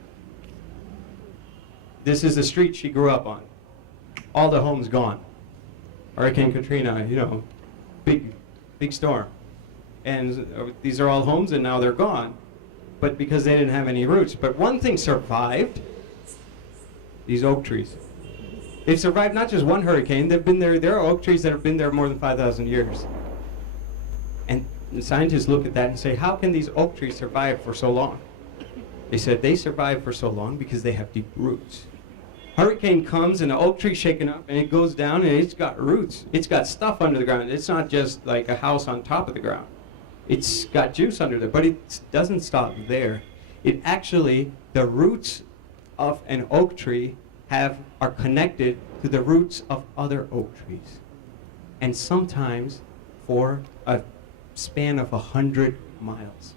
This is the street she grew up on. All the homes gone. Hurricane Katrina, you know, big storm. And these are all homes, and now they're gone. But because they didn't have any roots. But one thing survived, these oak trees. They've survived not just one hurricane, they've been there. There are oak trees that have been there more than 5,000 years. And scientists look at that and say, how can these oak trees survive for so long? They said they survive for so long because they have deep roots. Hurricane comes and the oak tree's shaken up and it goes down and it's got roots. It's got stuff under the ground. It's not just like a house on top of the ground. It's got juice under there, but it doesn't stop there. It actually, the roots of an oak tree are connected to the roots of other oak trees. And sometimes for a span of 100 miles.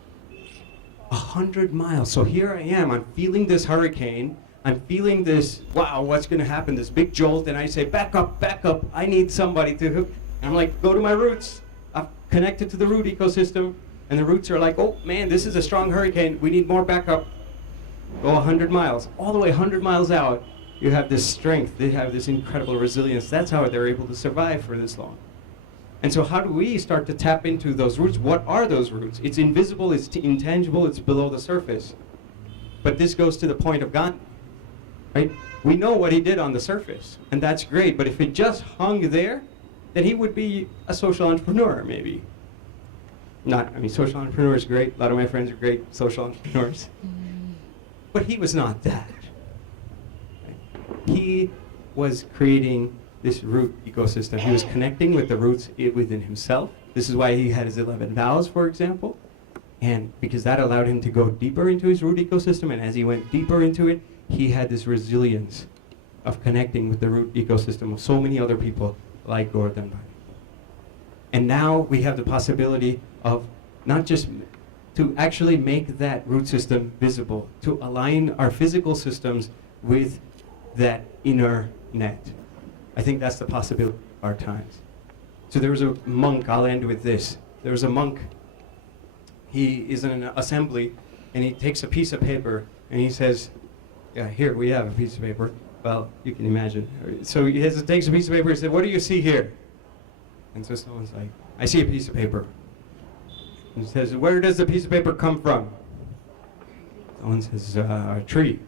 100 miles. So here I am, I'm feeling this hurricane, I'm feeling this, wow, what's gonna happen, this big jolt, and I say, back up, I need somebody to, and I'm like, go to my roots. I've connected to the root ecosystem, and the roots are like, oh man, this is a strong hurricane, we need more backup. Go 100 miles. All the way 100 miles out, you have this strength, they have this incredible resilience. That's how they're able to survive for this long. And so how do we start to tap into those roots? What are those roots? It's invisible, it's intangible, it's below the surface. But this goes to the point of Gandhi, right? We know what he did on the surface, and that's great, but if it just hung there, then he would be a social entrepreneur, maybe. Social entrepreneur is great. A lot of my friends are great social entrepreneurs. But he was not that. He was creating this root ecosystem. He was connecting with the roots within himself. This is why he had his 11 vows, for example. And because that allowed him to go deeper into his root ecosystem, and as he went deeper into it, he had this resilience of connecting with the root ecosystem of so many other people like Gordon. And now we have the possibility of not just to actually make that root system visible, to align our physical systems with that inner net. I think that's the possibility of our times. So there was a monk, I'll end with this. There was a monk, he is in an assembly, and he takes a piece of paper, and he says, yeah, here we have a piece of paper. Well, you can imagine. So he takes a piece of paper and says, what do you see here? And so someone's like, I see a piece of paper. And he says, where does the piece of paper come from? Someone says, a tree.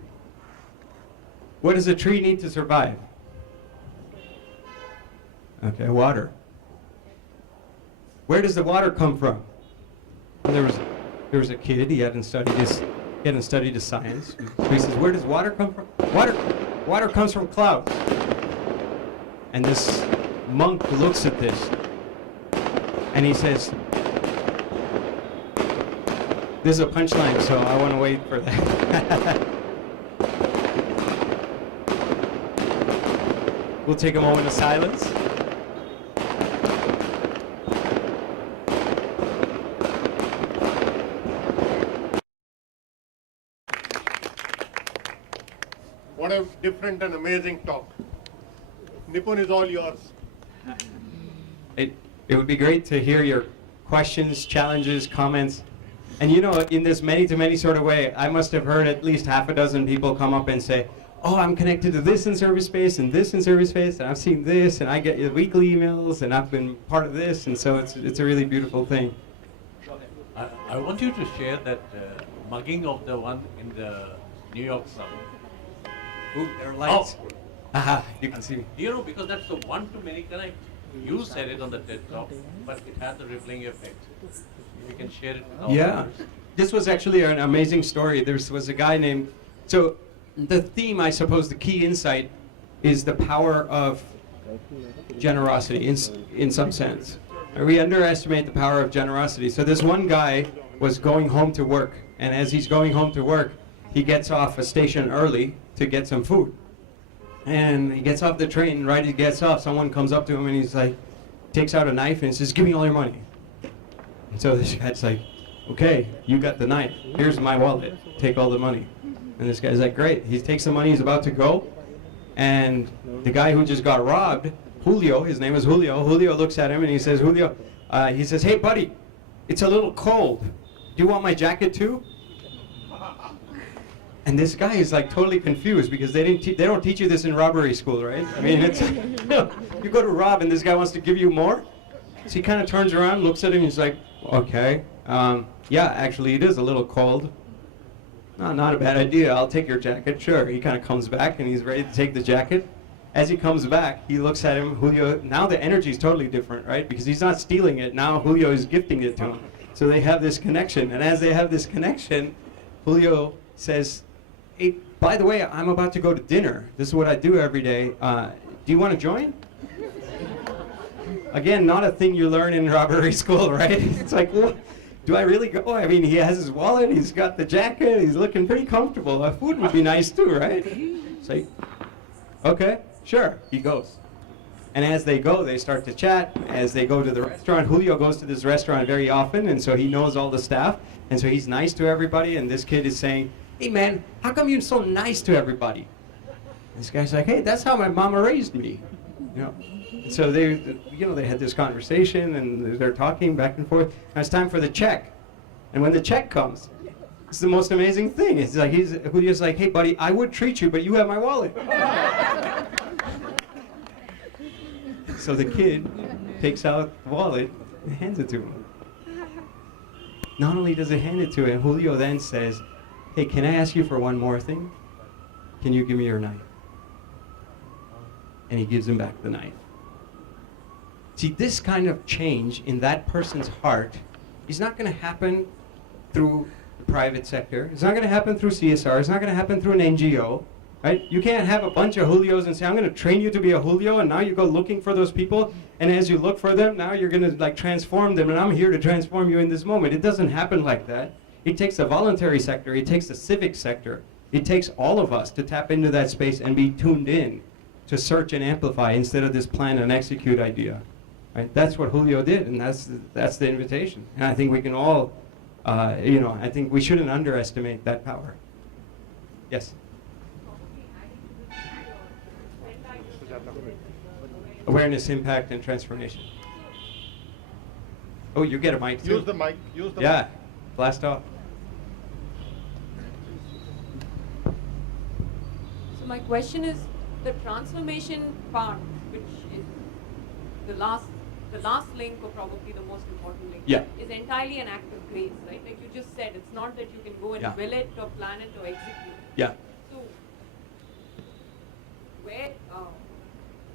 What does a tree need to survive? Okay, water. Where does the water come from? There was a kid, he hadn't studied the science. So he says, where does water come from? Water comes from clouds. And this monk looks at this and he says, this is a punchline, so I want to wait for that. We'll take a moment of silence. What a different and amazing talk. Nipun is all yours. It would be great to hear your questions, challenges, comments. And you know, in this many-to-many sort of way, I must have heard at least half a dozen people come up and say, oh, I'm connected to this in ServiceSpace and this in ServiceSpace, and I've seen this, and I get your weekly emails, and I've been part of this, and so it's a really beautiful thing. I want you to share that mugging of the one in the New York Sun. Ooh, there are lights. Oh. Aha, you can see me. You know, because that's the one-to-many connect. You said it on the TED Talk, but it has a rippling effect. You can share it with all Yeah, others. this was actually an amazing story. There was a guy named, so the theme, I suppose, the key insight is the power of generosity in some sense. We underestimate the power of generosity. So this one guy was going home to work, and as he's going home to work, he gets off a station early to get some food. And he gets off the train, and right as he gets off, someone comes up to him and he's like, takes out a knife and says, give me all your money. And so this guy's like, okay, you got the knife. Here's my wallet. Take all the money. And this guy's like, great. He takes the money, he's about to go. And the guy who just got robbed, Julio, his name is Julio. Julio looks at him and he says, Julio, he says, hey buddy, it's a little cold. Do you want my jacket too? And this guy is like totally confused because they don't teach you this in robbery school, right? I mean, it's you go to rob and this guy wants to give you more. So he kind of turns around, looks at him, and he's like, okay, yeah, actually it is a little cold. No, not a bad idea. I'll take your jacket, sure. He kind of comes back and he's ready to take the jacket. As he comes back, he looks at him, Julio. Now the energy is totally different, right? Because he's not stealing it. Now Julio is gifting it to him. So they have this connection. And as they have this connection, Julio says, hey, by the way, I'm about to go to dinner. This is what I do every day. Do you want to join? Again, not a thing you learn in robbery school, right? It's like, well, do I really go? I mean, he has his wallet, he's got the jacket, he's looking pretty comfortable. Food would be nice too, right? It's like, okay, sure, he goes. And as they go, they start to chat. As they go to the restaurant, Julio goes to this restaurant very often, and so he knows all the staff, and so he's nice to everybody, and this kid is saying, hey man, how come you're so nice to everybody? This guy's like, hey, that's how my mama raised me. You know? And so they had this conversation and they're talking back and forth. And it's time for the check. And when the check comes, it's the most amazing thing. It's like Julio's like, hey buddy, I would treat you, but you have my wallet. So the kid takes out the wallet and hands it to him. Not only does he hand it to him, Julio then says, hey, can I ask you for one more thing? Can you give me your knife? And he gives him back the knife. See, this kind of change in that person's heart is not going to happen through the private sector. It's not going to happen through CSR. It's not going to happen through an NGO. Right? You can't have a bunch of Julios and say, I'm going to train you to be a Julio, and now you go looking for those people, and as you look for them, now you're going to like transform them, and I'm here to transform you in this moment. It doesn't happen like that. It takes the voluntary sector. It takes the civic sector. It takes all of us to tap into that space and be tuned in to search and amplify instead of this plan and execute idea. Right? That's what Julio did, and that's the invitation. And I think we can all, I think we shouldn't underestimate that power. Yes? Awareness, impact, and transformation. Oh, you get a mic too. Use the mic. Yeah, blast off. So my question is, the transformation part, which is the last link, or probably the most important link, Yeah. is entirely an act of grace, right? Like you just said, it's not that you can go and Yeah. will it or plan it or execute. Yeah. So where,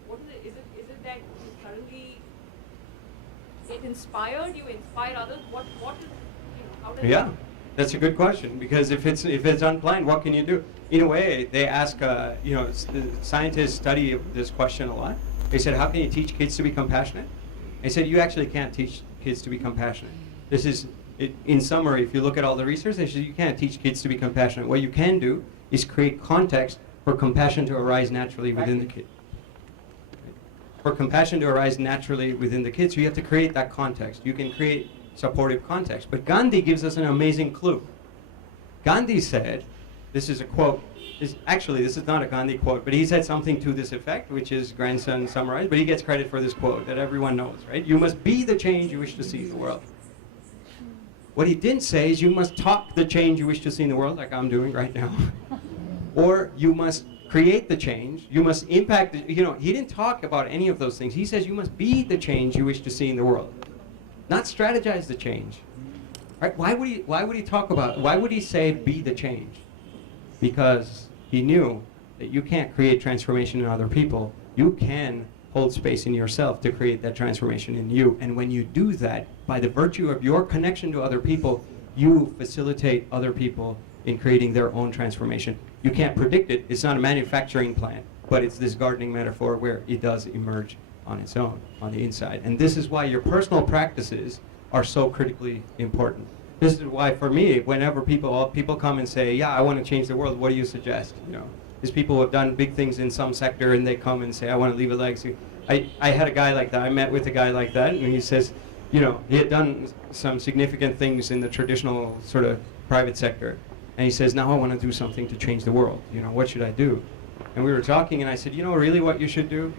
what is it? Is it that you suddenly, it inspired you, inspired others? What is, how does Yeah, that? that's a good question, because if it's unplanned, what can you do? In a way, they ask, scientists study this question a lot. They said, how can you teach kids to be compassionate? They said, you actually can't teach kids to be compassionate. This is, in summary, if you look at all the research, they said you can't teach kids to be compassionate. What you can do is create context for compassion to arise naturally within the kid. For compassion to arise naturally within the kids, so you have to create that context. You can create supportive context. But Gandhi gives us an amazing clue. Gandhi said, this is a quote, this is not a Gandhi quote, but he said something to this effect, which his grandson summarized, but he gets credit for this quote that everyone knows, right? You must be the change you wish to see in the world. What he didn't say is you must talk the change you wish to see in the world, like I'm doing right now. Or you must create the change, you must impact, he didn't talk about any of those things. He says you must be the change you wish to see in the world, not strategize the change. Right? Why would he say be the change? Because he knew that you can't create transformation in other people. You can hold space in yourself to create that transformation in you. And when you do that, by the virtue of your connection to other people, you facilitate other people in creating their own transformation. You can't predict it. It's not a manufacturing plant, but it's this gardening metaphor where it does emerge on its own, on the inside. And this is why your personal practices are so critically important. This is why, for me, whenever people come and say, yeah, I want to change the world, what do you suggest? These people who have done big things in some sector, and they come and say, I want to leave a legacy. I had a guy like that. I met with a guy like that, and he says, he had done some significant things in the traditional sort of private sector. And he says, now I want to do something to change the world. What should I do? And we were talking, and I said, really what you should do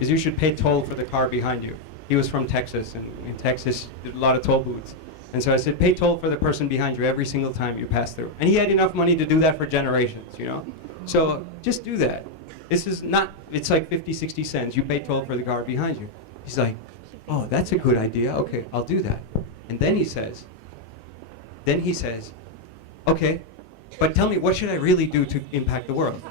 is you should pay toll for the car behind you. He was from Texas, and in Texas, there's a lot of toll booths. And so I said, pay toll for the person behind you every single time you pass through. And he had enough money to do that for generations, So just do that. This is not, it's like 50, 60 cents. You pay toll for the car behind you. He's like, oh, that's a good idea. Okay, I'll do that. And then he says, okay, but tell me, what should I really do to impact the world?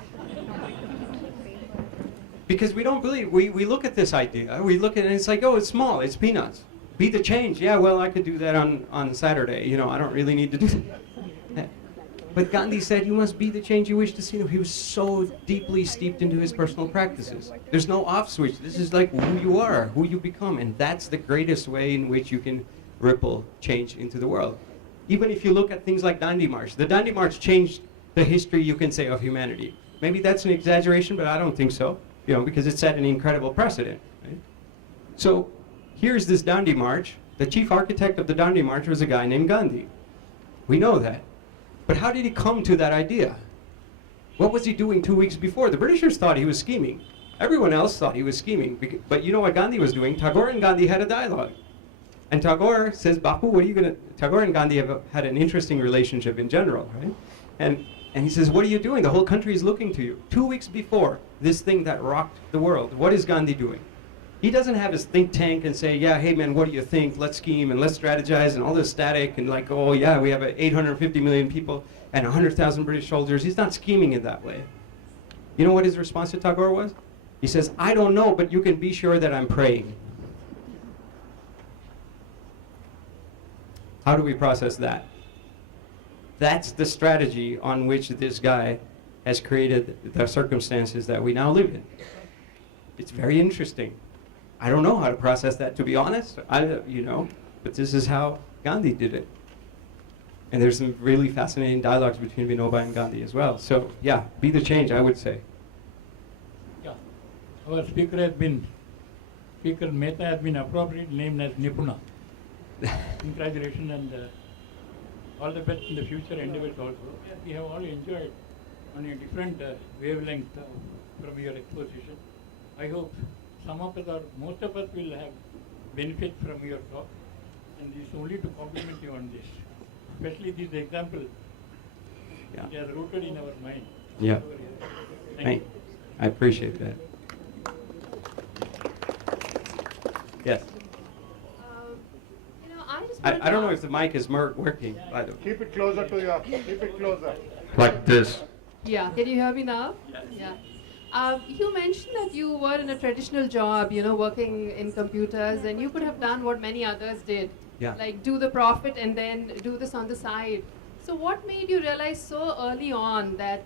Because we don't believe, we look at this idea, we look at it and it's like, oh, it's small, it's peanuts. Be the change. Yeah, well, I could do that on Saturday. I don't really need to do that. But Gandhi said, you must be the change you wish to see. He was so deeply steeped into his personal practices. There's no off switch. This is like who you are, who you become. And that's the greatest way in which you can ripple change into the world. Even if you look at things like Dandi March. The Dandi March changed the history, you can say, of humanity. Maybe that's an exaggeration, but I don't think so. Because it set an incredible precedent. Right? So here's this Dandi March. The chief architect of the Dandi March was a guy named Gandhi. We know that. But how did he come to that idea? What was he doing 2 weeks before? The Britishers thought he was scheming. Everyone else thought he was scheming. But you know what Gandhi was doing? Tagore and Gandhi had a dialogue. And Tagore says, Bapu, what are you going to... Tagore and Gandhi have had an interesting relationship in general, right? And he says, what are you doing? The whole country is looking to you. 2 weeks before this thing that rocked the world, what is Gandhi doing? He doesn't have his think tank and say, yeah, hey man, what do you think? Let's scheme and let's strategize and all this static and like, oh yeah, we have 850 million people and 100,000 British soldiers. He's not scheming in that way. You know what his response to Tagore was? He says, I don't know, but you can be sure that I'm praying. How do we process that? That's the strategy on which this guy has created the circumstances that we now live in. It's very interesting. I don't know how to process that, to be honest. But this is how Gandhi did it. And there's some really fascinating dialogues between Vinoba and Gandhi as well. So, yeah, be the change, I would say. Yeah. Our Speaker Mehta has been appropriately named as Nipuna. Congratulations and all the best in the future endeavors also. We have all enjoyed on a different wavelength from your exposition. I hope some of us or most of us will have benefit from your talk, and it's only to compliment you on this. Especially this example, it is rooted in our mind. Yeah. Thank you. I appreciate that. Yes. I don't know if the mic is working, by the way. Keep it closer to your, keep it closer. Like this. Yeah. Can you hear me now? Yes. Yeah. You mentioned that you were in a traditional job, working in computers, and you could have done what many others did, Yeah. like do the profit and then do this on the side. So what made you realize so early on that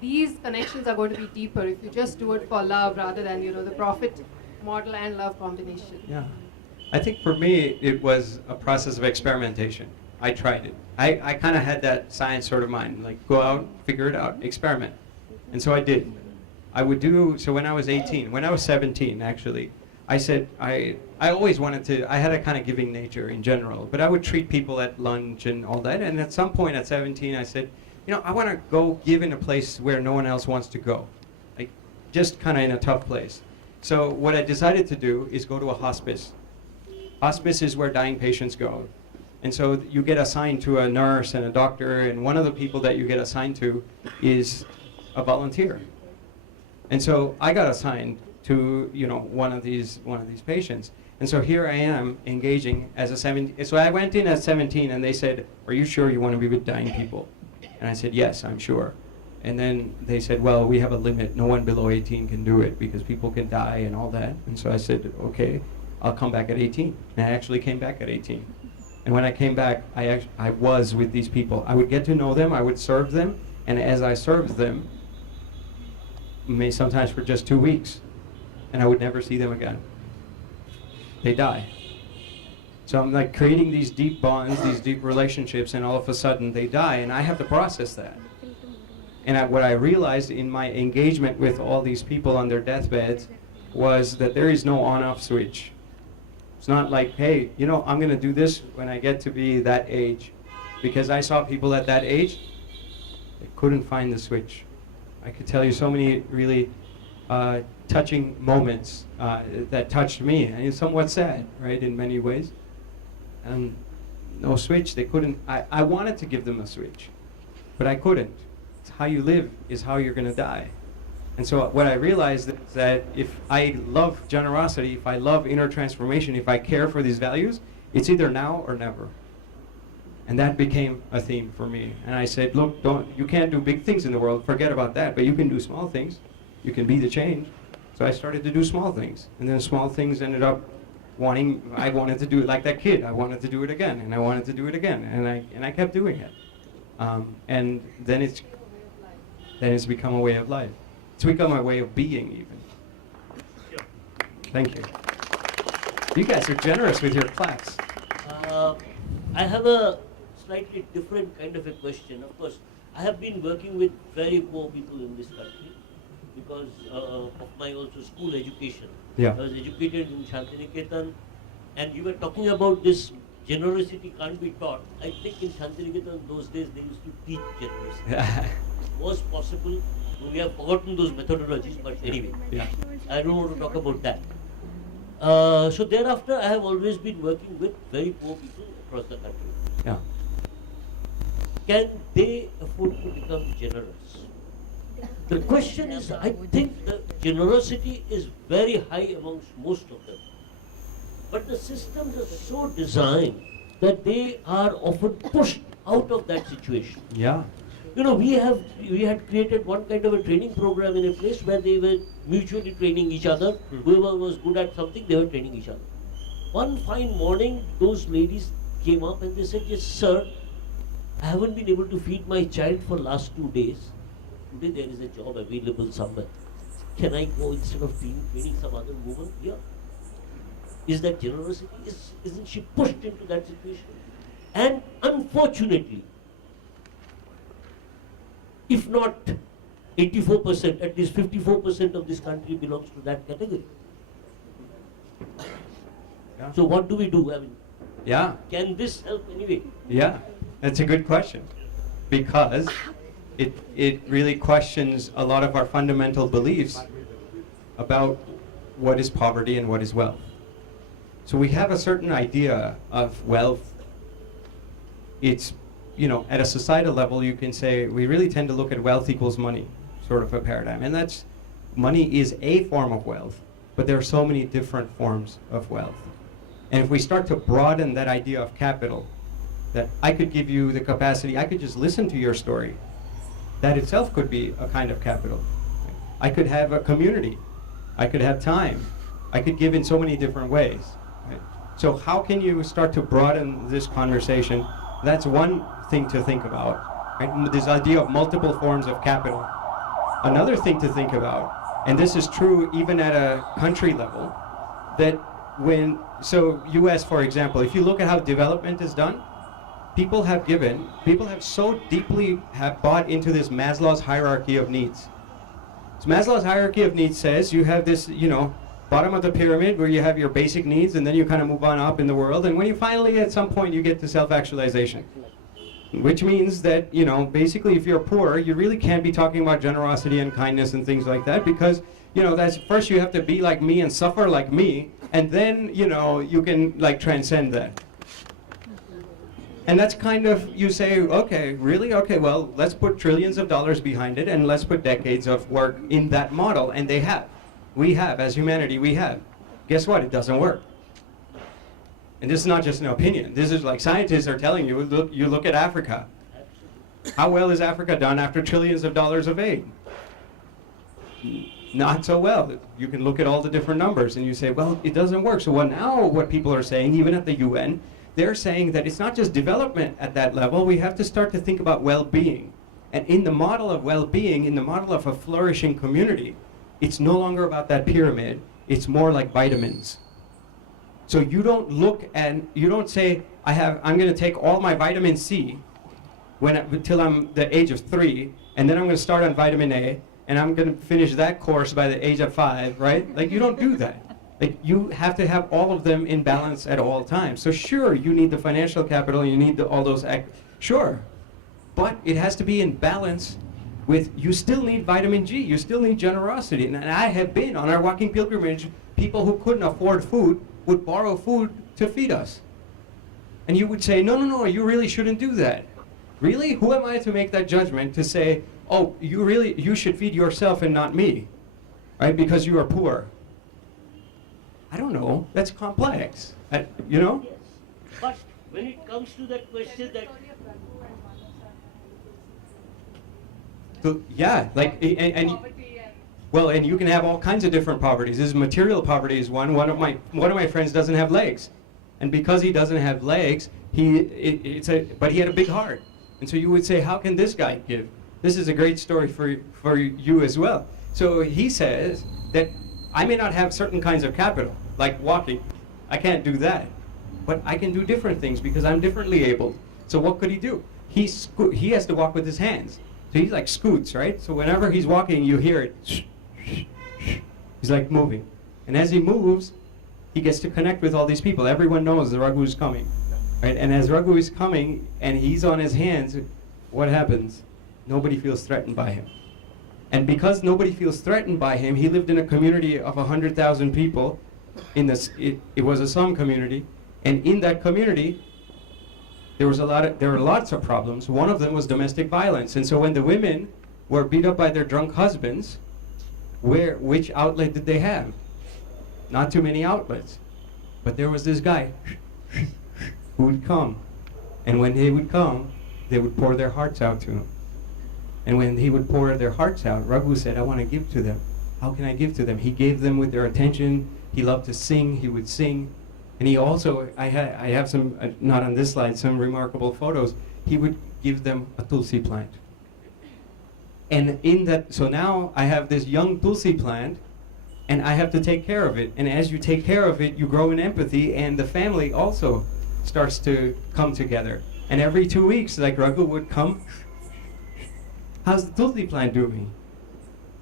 these connections are going to be deeper if you just do it for love rather than, the profit model and love combination? Yeah. I think for me, it was a process of experimentation. I tried it. I kind of had that science sort of mind, like go out, figure it out, experiment. And so I did. So when I was 18, when I was 17 actually, I said, I always wanted to, I had a kind of giving nature in general, but I would treat people at lunch and all that, and at some point at 17 I said, I want to go give in a place where no one else wants to go, like just kind of in a tough place. So what I decided to do is go to a hospice. Hospice is where dying patients go. And so you get assigned to a nurse and a doctor, and one of the people that you get assigned to is a volunteer. And so I got assigned to one of these patients, and so here I am engaging as a 17. So I went in at 17, and they said, "Are you sure you want to be with dying people?" And I said, "Yes, I'm sure." And then they said, "Well, we have a limit. No one below 18 can do it because people can die and all that." And so I said, "Okay, I'll come back at 18." And I actually came back at 18. And when I came back, I was with these people. I would get to know them. I would serve them, and as I served them, sometimes for just 2 weeks, and I would never see them again. They die. So I'm like creating these deep bonds, these deep relationships, and all of a sudden they die, and I have to process that. And what I realized in my engagement with all these people on their deathbeds was that there is no on-off switch. It's not like, hey, I'm going to do this when I get to be that age. Because I saw people at that age, they couldn't find the switch. I could tell you so many really touching moments that touched me, and it's somewhat sad, right, in many ways. And no switch, they couldn't. I wanted to give them a switch, but I couldn't. It's how you live is how you're going to die. And so what I realized is that if I love generosity, if I love inner transformation, if I care for these values, it's either now or never. And that became a theme for me. And I said, look, you can't do big things in the world, forget about that, but you can do small things. You can be the change. So I started to do small things. And then small things ended up I wanted to do it like that kid. I wanted to do it again, and I wanted to do it again. And I kept doing it. And then it's become a way of life. It's become a way of being, even. Thank you. You guys are generous with your claps. I have a slightly different kind of a question. Of course, I have been working with very poor people in this country because of my also school education. Yeah. I was educated in Shantiniketan, and you were talking about this generosity can't be taught. I think in Shantiniketan those days they used to teach generosity. Was possible. We have forgotten those methodologies, but anyway, Yeah. I don't want to talk about that. So thereafter, I have always been working with very poor people across the country. Yeah. Can they afford to become generous? The question is, I think the generosity is very high amongst most of them. But the systems are so designed that they are often pushed out of that situation. Yeah. We had created one kind of a training program in a place where they were mutually training each other. Whoever was good at something, they were training each other. One fine morning, those ladies came up and they said, "Yes, sir, I haven't been able to feed my child for last 2 days. Today there is a job available somewhere. Can I go instead of training some other woman here?" Is that generosity? Isn't she pushed into that situation? And unfortunately, if not 84%, at least 54% of this country belongs to that category. Yeah. So what do we do? I mean, Yeah. can this help anyway? Yeah, that's a good question, because it really questions a lot of our fundamental beliefs about what is poverty and what is wealth. So we have a certain idea of wealth. It's, at a societal level, you can say we really tend to look at wealth equals money, sort of a paradigm. And money is a form of wealth, but there are so many different forms of wealth. And if we start to broaden that idea of capital, that I could give you the capacity, I could just listen to your story, that itself could be a kind of capital. I could have a community. I could have time. I could give in so many different ways. Right? So how can you start to broaden this conversation? That's one thing to think about. Right? This idea of multiple forms of capital. Another thing to think about, and this is true even at a country level, that so US, for example, if you look at how development is done, people have so deeply bought into this Maslow's hierarchy of needs. So Maslow's hierarchy of needs says you have this, bottom of the pyramid where you have your basic needs, and then you kind of move on up in the world, and when you finally, at some point, you get to self-actualization. Which means that, basically if you're poor, you really can't be talking about generosity and kindness and things like that, because, that's first you have to be like me and suffer like me, and then, you can like transcend that. And that's kind of, you say, okay, really? Okay, well, let's put trillions of dollars behind it, and let's put decades of work in that model, and they have. We have, as humanity, we have. Guess what? It doesn't work. And this is not just an opinion. This is like scientists are telling you, you look at Africa. How well is Africa done after trillions of dollars of aid? Not so well. You can look at all the different numbers and you say, well, it doesn't work. So now what people are saying, even at the UN, they're saying that it's not just development at that level. We have to start to think about well-being. And in the model of well-being, in the model of a flourishing community, it's no longer about that pyramid. It's more like vitamins. So you don't look and you don't say, I'm going to take all my vitamin C until I'm the age of 3, and then I'm going to start on vitamin A, and I'm going to finish that course by the age of 5, right? Like, you don't do that. Like, you have to have all of them in balance at all times. So sure, you need the financial capital, you need all those, sure. But it has to be in balance with, you still need vitamin G, you still need generosity. And I have been on our walking pilgrimage, people who couldn't afford food would borrow food to feed us. And you would say, no, you really shouldn't do that. Really? Who am I to make that judgment to say, oh, you should feed yourself and not me, right? Because you are poor. I don't know. That's complex. Yes. But when it comes to that question that... So, yeah, like, and you can have all kinds of different poverties. This material poverty is one. One of my friends doesn't have legs, and because he doesn't have legs, but he had a big heart. And so you would say, how can this guy give? This is a great story for you as well. So he says that I may not have certain kinds of capital, like walking. I can't do that, but I can do different things because I'm differently abled. So what could he do? He has to walk with his hands. So he's like scoots, right? So whenever he's walking, you hear it. He's like moving. And as he moves, he gets to connect with all these people. Everyone knows the Raghu is coming, right? And as Raghu is coming and he's on his hands, what happens? Nobody feels threatened by him. And because nobody feels threatened by him, he lived in a community of 100,000 people. It was a slum community. And in that community, there were lots of problems. One of them was domestic violence. And so when the women were beat up by their drunk husbands, which outlet did they have? Not too many outlets. But there was this guy who would come. And when he would come, they would pour their hearts out to him. And when he would pour their hearts out, Raghu said, I want to give to them. How can I give to them? He gave them with their attention. He loved to sing. He would sing. And he also, I have some, not on this slide, some remarkable photos. He would give them a tulsi plant. And so now I have this young tulsi plant, and I have to take care of it. And as you take care of it, you grow in empathy, and the family also starts to come together. And every 2 weeks, like Raghu would come, how's the tulsi plant doing?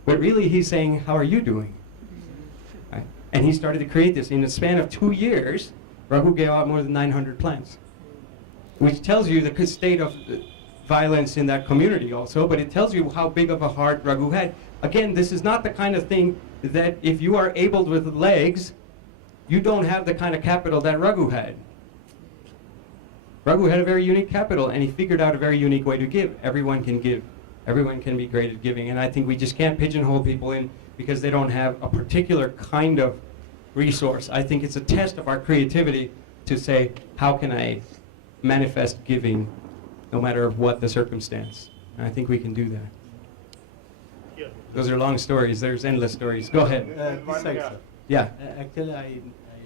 But really he's saying, how are you doing? Right? And he started to create this. In the span of 2 years, Raghu gave out more than 900 plants, which tells you the state of violence in that community also, but it tells you how big of a heart Raghu had. Again, this is not the kind of thing that if you are abled with legs, you don't have the kind of capital that Raghu had. Raghu had a very unique capital, and he figured out a very unique way to give. Everyone can give. Everyone can be great at giving, and I think we just can't pigeonhole people in because they don't have a particular kind of resource. I think it's a test of our creativity to say, how can I manifest giving no matter what the circumstance? And I think we can do that. Yeah. Those are long stories. There's endless stories. Go ahead. This side, sir. Yeah. Actually, I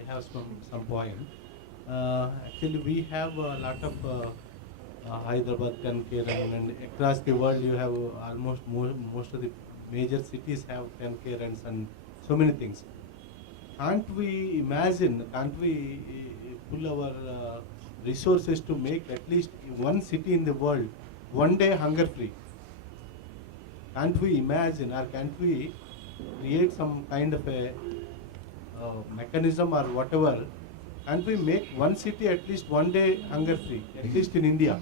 have some point. Actually, we have a lot of Hyderabad, Kanke, and across the world, you have almost most of the major cities have 10K runs and so many things. Can't we imagine, can't we pull our resources to make at least one city in the world one day hunger free? Can't we imagine, or can't we create some kind of a mechanism or whatever? Can't we make one city at least one day hunger free, at least in India?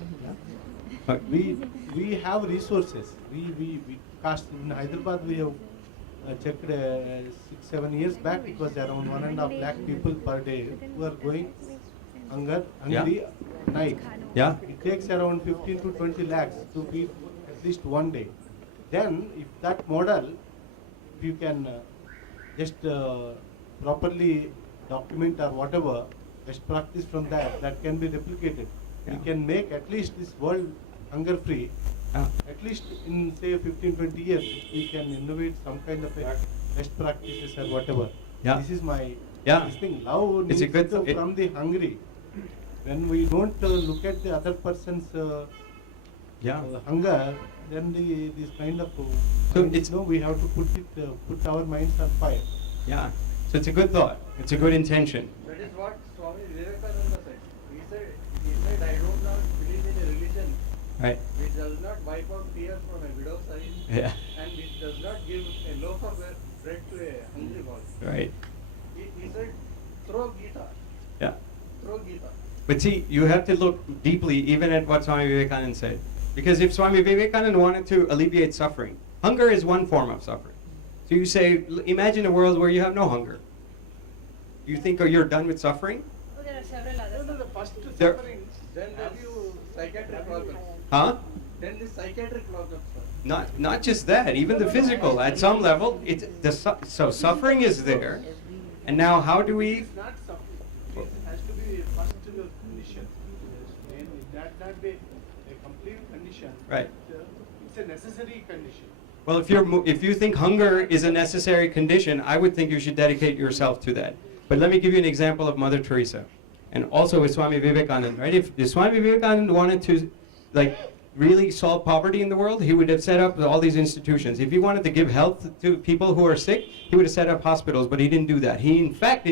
We have resources. We cost in Hyderabad. We have checked 6-7 years back. It was around 1.5 lakh people per day who are going hungry night. Yeah. It takes around 15 to 20 lakhs to feed at least one day. Then, if that model, if you can just properly document or whatever, best practice from that can be replicated. Yeah. We can make at least this world hunger free. At least in say 15-20 years, we can innovate some kind of a best practices or whatever. Yeah. This is my Yeah. thing. Love It's needs a good to from the hungry. When we don't look at the other person's hunger, then this kind of we have to put our minds on fire. Yeah. So it's a good thought. It's a good intention. That is what Swami Vivekananda said. He said, I do not believe in a religion Right. which does not wipe out tears from a widow's eyes Yeah. and which does not give a loaf of bread to a hungry boy. Right. He said, throw Gita, Yeah. throw Gita. But see, you have to look deeply even at what Swami Vivekananda said. Because if Swami Vivekananda wanted to alleviate suffering, hunger is one form of suffering. So you say, imagine a world where you have no hunger. You think you're done with suffering? Oh, there are several others. The first There- suffering, then have you psychiatric problems. Huh? Then the psychiatric problems, sir. Not just that, even the physical. At some level, so suffering is there. And now how do we... It's not suffering. It has to be a first condition. That be a complete condition. Right. It's a necessary condition. Well, if you think hunger is a necessary condition, I would think you should dedicate yourself to that. But let me give you an example of Mother Teresa, and also with Swami Vivekananda. Right? If Swami Vivekananda wanted to, really solve poverty in the world, he would have set up all these institutions. If he wanted to give health to people who are sick, he would have set up hospitals. But he didn't do that. He, in fact,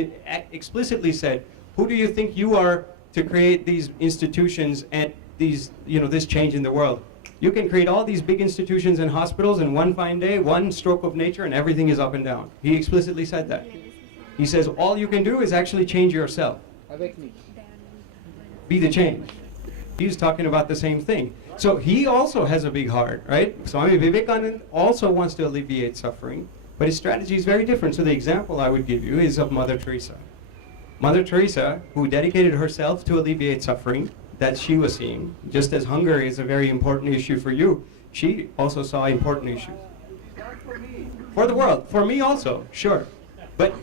explicitly said, "Who do you think you are to create these institutions and these, this change in the world? You can create all these big institutions and hospitals in one fine day, one stroke of nature, and everything is up and down." He explicitly said that. He says, all you can do is actually change yourself. Be the change. He's talking about the same thing. So he also has a big heart, right? Swami Vivekananda also wants to alleviate suffering, but his strategy is very different. So the example I would give you is of Mother Teresa. Mother Teresa, who dedicated herself to alleviate suffering that she was seeing, just as hunger is a very important issue for you, she also saw important issues. Not for me. For the world, for me also, sure. But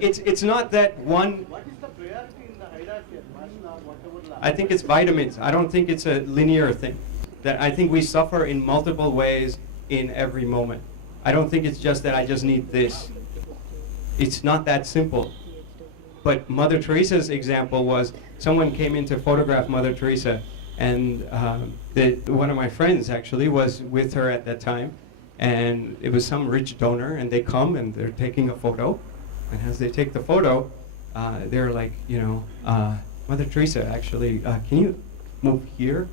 it's not that one. What is the priority in the hierarchy? Whatever. I think it's vitamins. I don't think it's a linear thing. That I think we suffer in multiple ways in every moment. I don't think it's just that I just need this. It's not that simple. But Mother Teresa's example was someone came in to photograph Mother Teresa, and one of my friends actually was with her at that time, and it was some rich donor, and they come and they're taking a photo, and as they take the photo, they're like, Mother Teresa, actually, can you move here?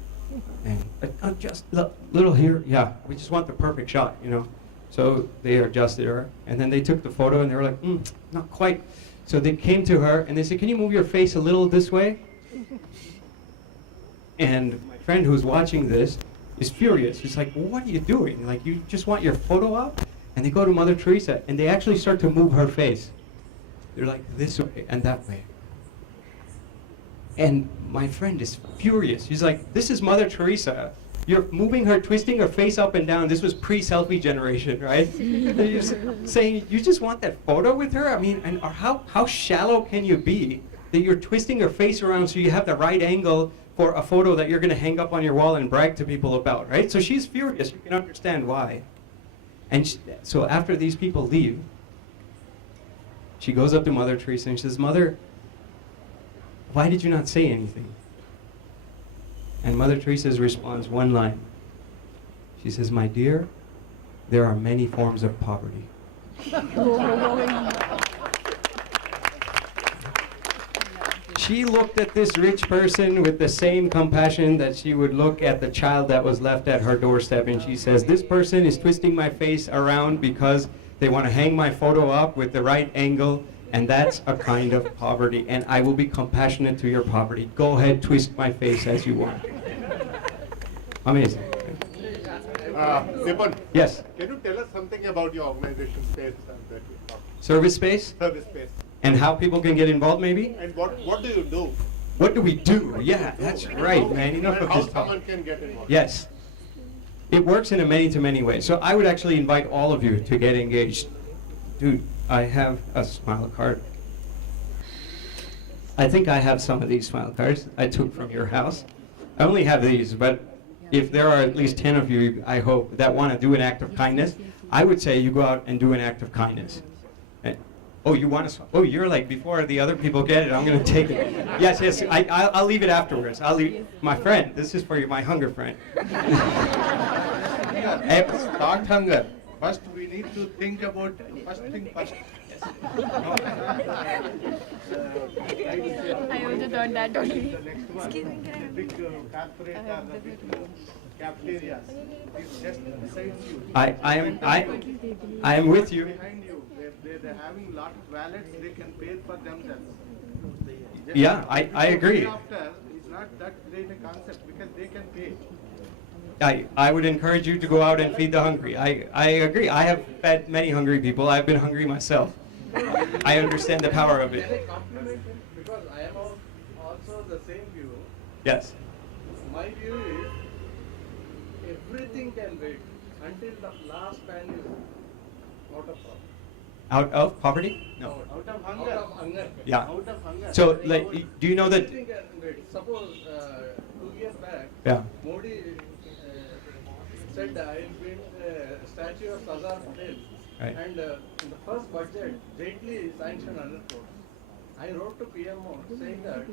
And just little here, yeah, we just want the perfect shot, So they adjusted her, and then they took the photo, and they were like, not quite. So they came to her, and they said, can you move your face a little this way? And my friend who's watching this is furious. He's like, what are you doing? Like, you just want your photo up? And they go to Mother Teresa, and they actually start to move her face. They're like, this way and that way. And my friend is furious. He's like, this is Mother Teresa. You're moving her, twisting her face up and down. This was pre-selfie generation, right? And you're saying, you just want that photo with her? I mean, and how shallow can you be that you're twisting her face around so you have the right angle for a photo that you're going to hang up on your wall and brag to people about, right? So she's furious. You can understand why. And so after these people leave, she goes up to Mother Teresa and she says, Mother, why did you not say anything? And Mother Teresa responds one line. She says, my dear, there are many forms of poverty. She looked at this rich person with the same compassion that she would look at the child that was left at her doorstep, and she says, this person is twisting my face around because they want to hang my photo up with the right angle, and that's a kind of poverty, and I will be compassionate to your poverty. Go ahead, twist my face as you want. Amazing. Nipun, Yes. can you tell us something about your organization space that you talked? ServiceSpace ServiceSpace. and how people can get involved maybe? And what do you do? What do we do? Yeah, that's right, man. Enough And of how this talk. someone can get involved? Yes. It works in a many ways. So I would actually invite all of you to get engaged. Dude, I have a smile card. I think I have some of these smile cards I took from your house. I only have these, but if there are at least 10 of you, I hope, that want to do an act of kindness, I would say you go out and do an act of kindness. Oh, you want to? Oh, you're like, before the other people get it, I'm going to take it. Yes, I'll leave it afterwards. I'll leave. My friend, this is for you, my hunger friend. Start hunger. First, we need to think about first thing first. I also thought that only. The next one, the big corporate or the big cafeterias. It's just besides you. I am with you. Behind you, they're having lot of wallets. They can pay for themselves. Yeah, I agree. After is not that great a concept because they can pay. I would encourage you to go out and feed the hungry. I agree. I have fed many hungry people. I've been hungry myself. I understand the power of Can I it. compliment him? Because I am also the same view. Yes. My view is everything can wait until the last man is out of poverty. Out of poverty? No. Out of Out hunger. of hunger. Yeah. Out of hunger. So, like, do you know that? Everything can wait. Suppose 2 years back, Yeah. Modi said I will build a statue of Sardar Patel. Right. And in the first budget, Jaitley sanctioned 100 crores. I wrote to PMO saying that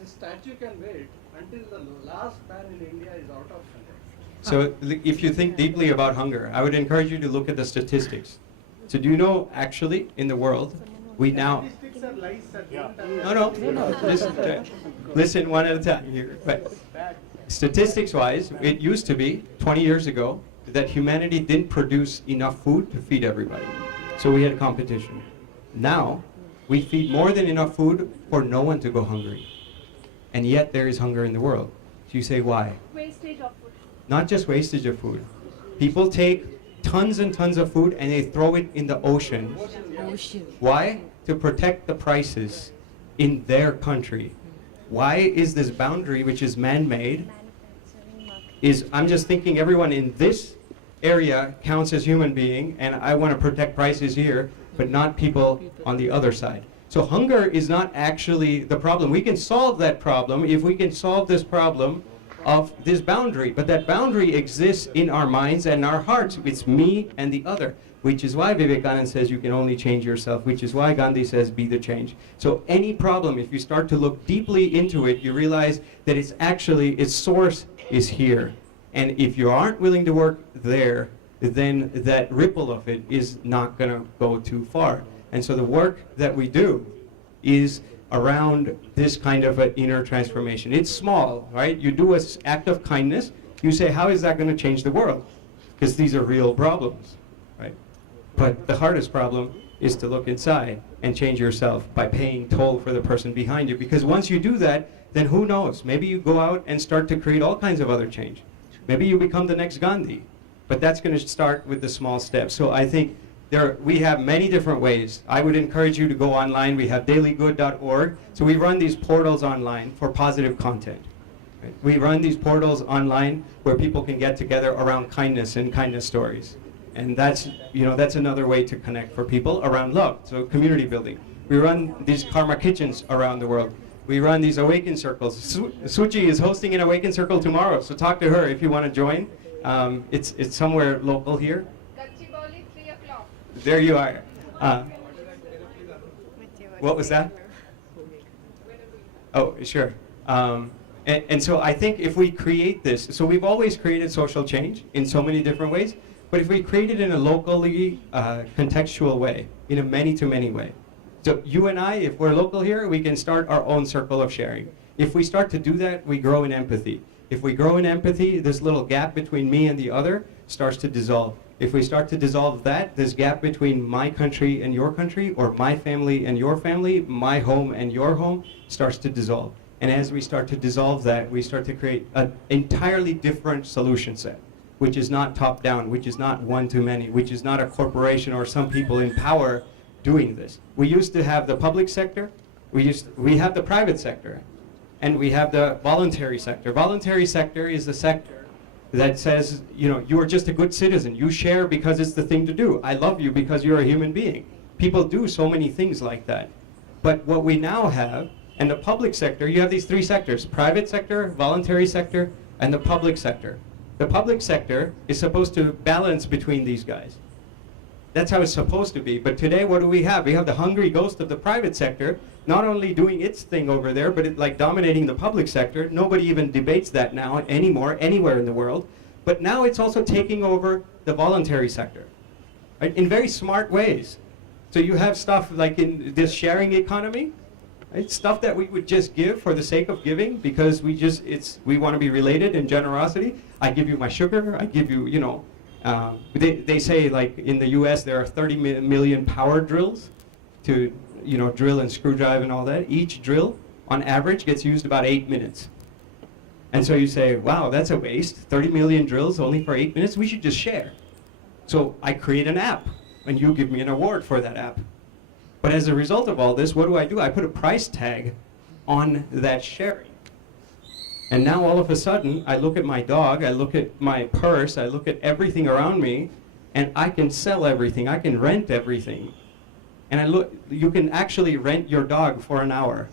this statue can wait until the last man in India is out of hunger. So, if you think deeply about hunger, I would encourage you to look at the statistics. So, do you know, actually, in the world, we now. Statistics are lies, sir. No. Listen one at a time here. But statistics-wise, it used to be 20 years ago that humanity didn't produce enough food to feed everybody. So we had a competition. Now, we feed more than enough food for no one to go hungry. And yet there is hunger in the world. So you say, why? Wastage of food. Not just wastage of food. People take tons and tons of food and they throw it in the ocean. Why? To protect the prices in their country. Why is this boundary, which is man-made, I'm just thinking everyone in this area counts as human being, and I want to protect prices here, but not people on the other side. So hunger is not actually the problem. We can solve that problem if we can solve this problem of this boundary, but that boundary exists in our minds and our hearts. It's me and the other, which is why Vivekananda says you can only change yourself, which is why Gandhi says be the change. So any problem, if you start to look deeply into it, you realize that it's actually, its source is here. And if you aren't willing to work there, then that ripple of it is not going to go too far. And so the work that we do is around this kind of an inner transformation. It's small, right? You do an act of kindness. You say, how is that going to change the world? Because these are real problems, right? But the hardest problem is to look inside and change yourself by paying toll for the person behind you. Because once you do that, then who knows? Maybe you go out and start to create all kinds of other change. Maybe you become the next Gandhi. But that's going to start with the small steps. So I think we have many different ways. I would encourage you to go online. We have DailyGood.org. So we run these portals online for positive content. Right? We run these portals online where people can get together around kindness and kindness stories. And that's another way to connect for people around love, so community building. We run these KarmaKitchens around the world. We run these awaken circles. Suchi is hosting an awaken circle tomorrow, so talk to her if you want to join. It's somewhere local here. Gachibowli, 3 o'clock. There you are. What was that? Oh, sure. And so I think if we create this, so we've always created social change in so many different ways, but if we create it in a locally contextual way, in a many-to-many way. So you and I, if we're local here, we can start our own circle of sharing. If we start to do that, we grow in empathy. If we grow in empathy, this little gap between me and the other starts to dissolve. If we start to dissolve that, this gap between my country and your country, or my family and your family, my home and your home, starts to dissolve. And as we start to dissolve that, we start to create an entirely different solution set, which is not top-down, which is not one-to-many, which is not a corporation or some people in power doing this. We used to have the public sector, we have the private sector, and we have the voluntary sector. Voluntary sector is the sector that says, you know, you are just a good citizen. You share because it's the thing to do. I love you because you're a human being. People do so many things like that. But what we now have, and the public sector, you have these three sectors: private sector, voluntary sector, and the public sector. The public sector is supposed to balance between these guys. That's how it's supposed to be. But today, what do we have? We have the hungry ghost of the private sector, not only doing its thing over there, but it, like, dominating the public sector. Nobody even debates that now anymore, anywhere in the world. But now it's also taking over the voluntary sector, right, in very smart ways. So you have stuff like in this sharing economy, right, stuff that we would just give for the sake of giving because we want to be related in generosity. I give you my sugar, I give you, you know, they say, like, in the US there are 30 million power drills to, you know, drill and screw drive and all that. Each drill, on average, gets used about 8 minutes. And so you say, wow, that's a waste. 30 million drills only for 8 minutes? We should just share. So I create an app, and you give me an award for that app. But as a result of all this, what do? I put a price tag on that sharing. And now all of a sudden, I look at my dog, I look at my purse, I look at everything around me, and I can sell everything, I can rent everything. And you can actually rent your dog for an hour.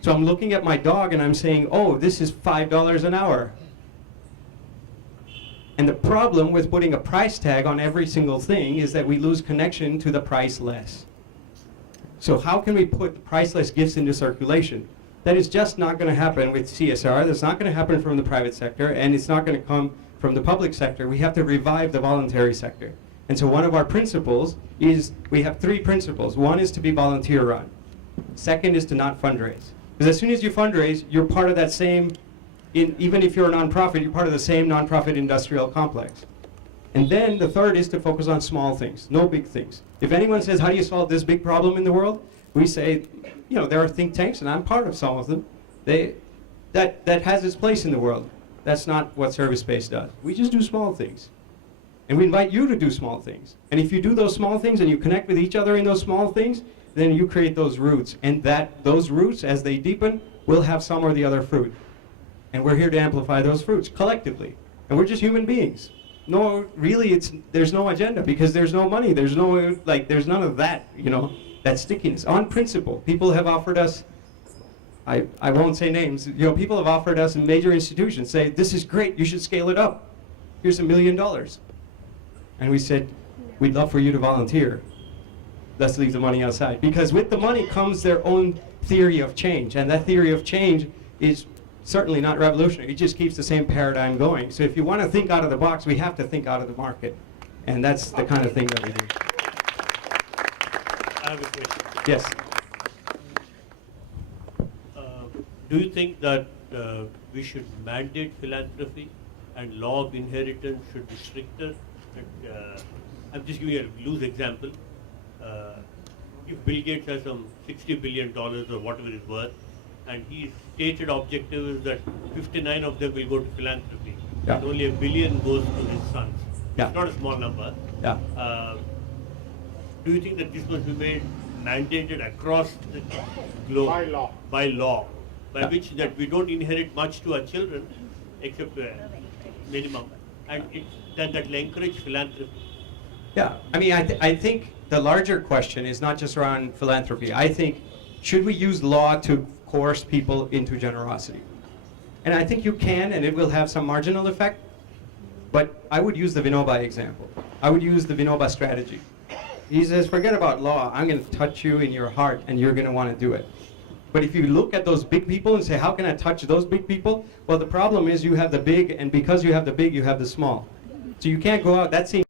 So I'm looking at my dog and I'm saying, oh, this is $5 an hour. And the problem with putting a price tag on every single thing is that we lose connection to the priceless. So how can we put the priceless gifts into circulation? That is just not going to happen with CSR. That's not going to happen from the private sector, and it's not going to come from the public sector. We have to revive the voluntary sector. And so one of our principles is, we have 3 principles. One is to be volunteer run. Second is to not fundraise. Because as soon as you fundraise, you're part of that same, even if you're a nonprofit, you're part of the same nonprofit industrial complex. And then the third is to focus on small things, no big things. If anyone says, how do you solve this big problem in the world? We say, you know, there are think tanks, and I'm part of some of them. That has its place in the world. That's not what ServiceSpace does. We just do small things. And we invite you to do small things. And if you do those small things and you connect with each other in those small things, then you create those roots. And those roots, as they deepen, will have some or the other fruit. And we're here to amplify those fruits collectively. And we're just human beings. No, really, there's no agenda because there's no money. There's none of that, you know, that stickiness. On principle, people have offered us, I won't say names, you know, people have offered us in major institutions, say, this is great, you should scale it up. Here's $1 million. And we said, we'd love for you to volunteer. Let's leave the money outside. Because with the money comes their own theory of change. And that theory of change is certainly not revolutionary. It just keeps the same paradigm going. So if you want to think out of the box, we have to think out of the market. And that's the kind of thing that we do. I have a question. Yes. Do you think that we should mandate philanthropy and law of inheritance should be stricter? I'm just giving a loose example. If Bill Gates has some $60 billion or whatever it's worth, and his stated objective is that 59 of them will go to philanthropy, yeah, and only $1 billion goes to his sons. Yeah. It's not a small number. Yeah. Do you think that this must be made mandated across the globe? By law. By yeah, which that we don't inherit much to our children, except minimum, and that will encourage philanthropy. Yeah, I mean, I think the larger question is not just around philanthropy. I think, should we use law to coerce people into generosity? And I think you can, and it will have some marginal effect. But I would use the Vinoba example. I would use the Vinoba strategy. He says, forget about law. I'm going to touch you in your heart, and you're going to want to do it. But if you look at those big people and say, how can I touch those big people? Well, the problem is you have the big, and because you have the big, you have the small. So you can't go out. That seems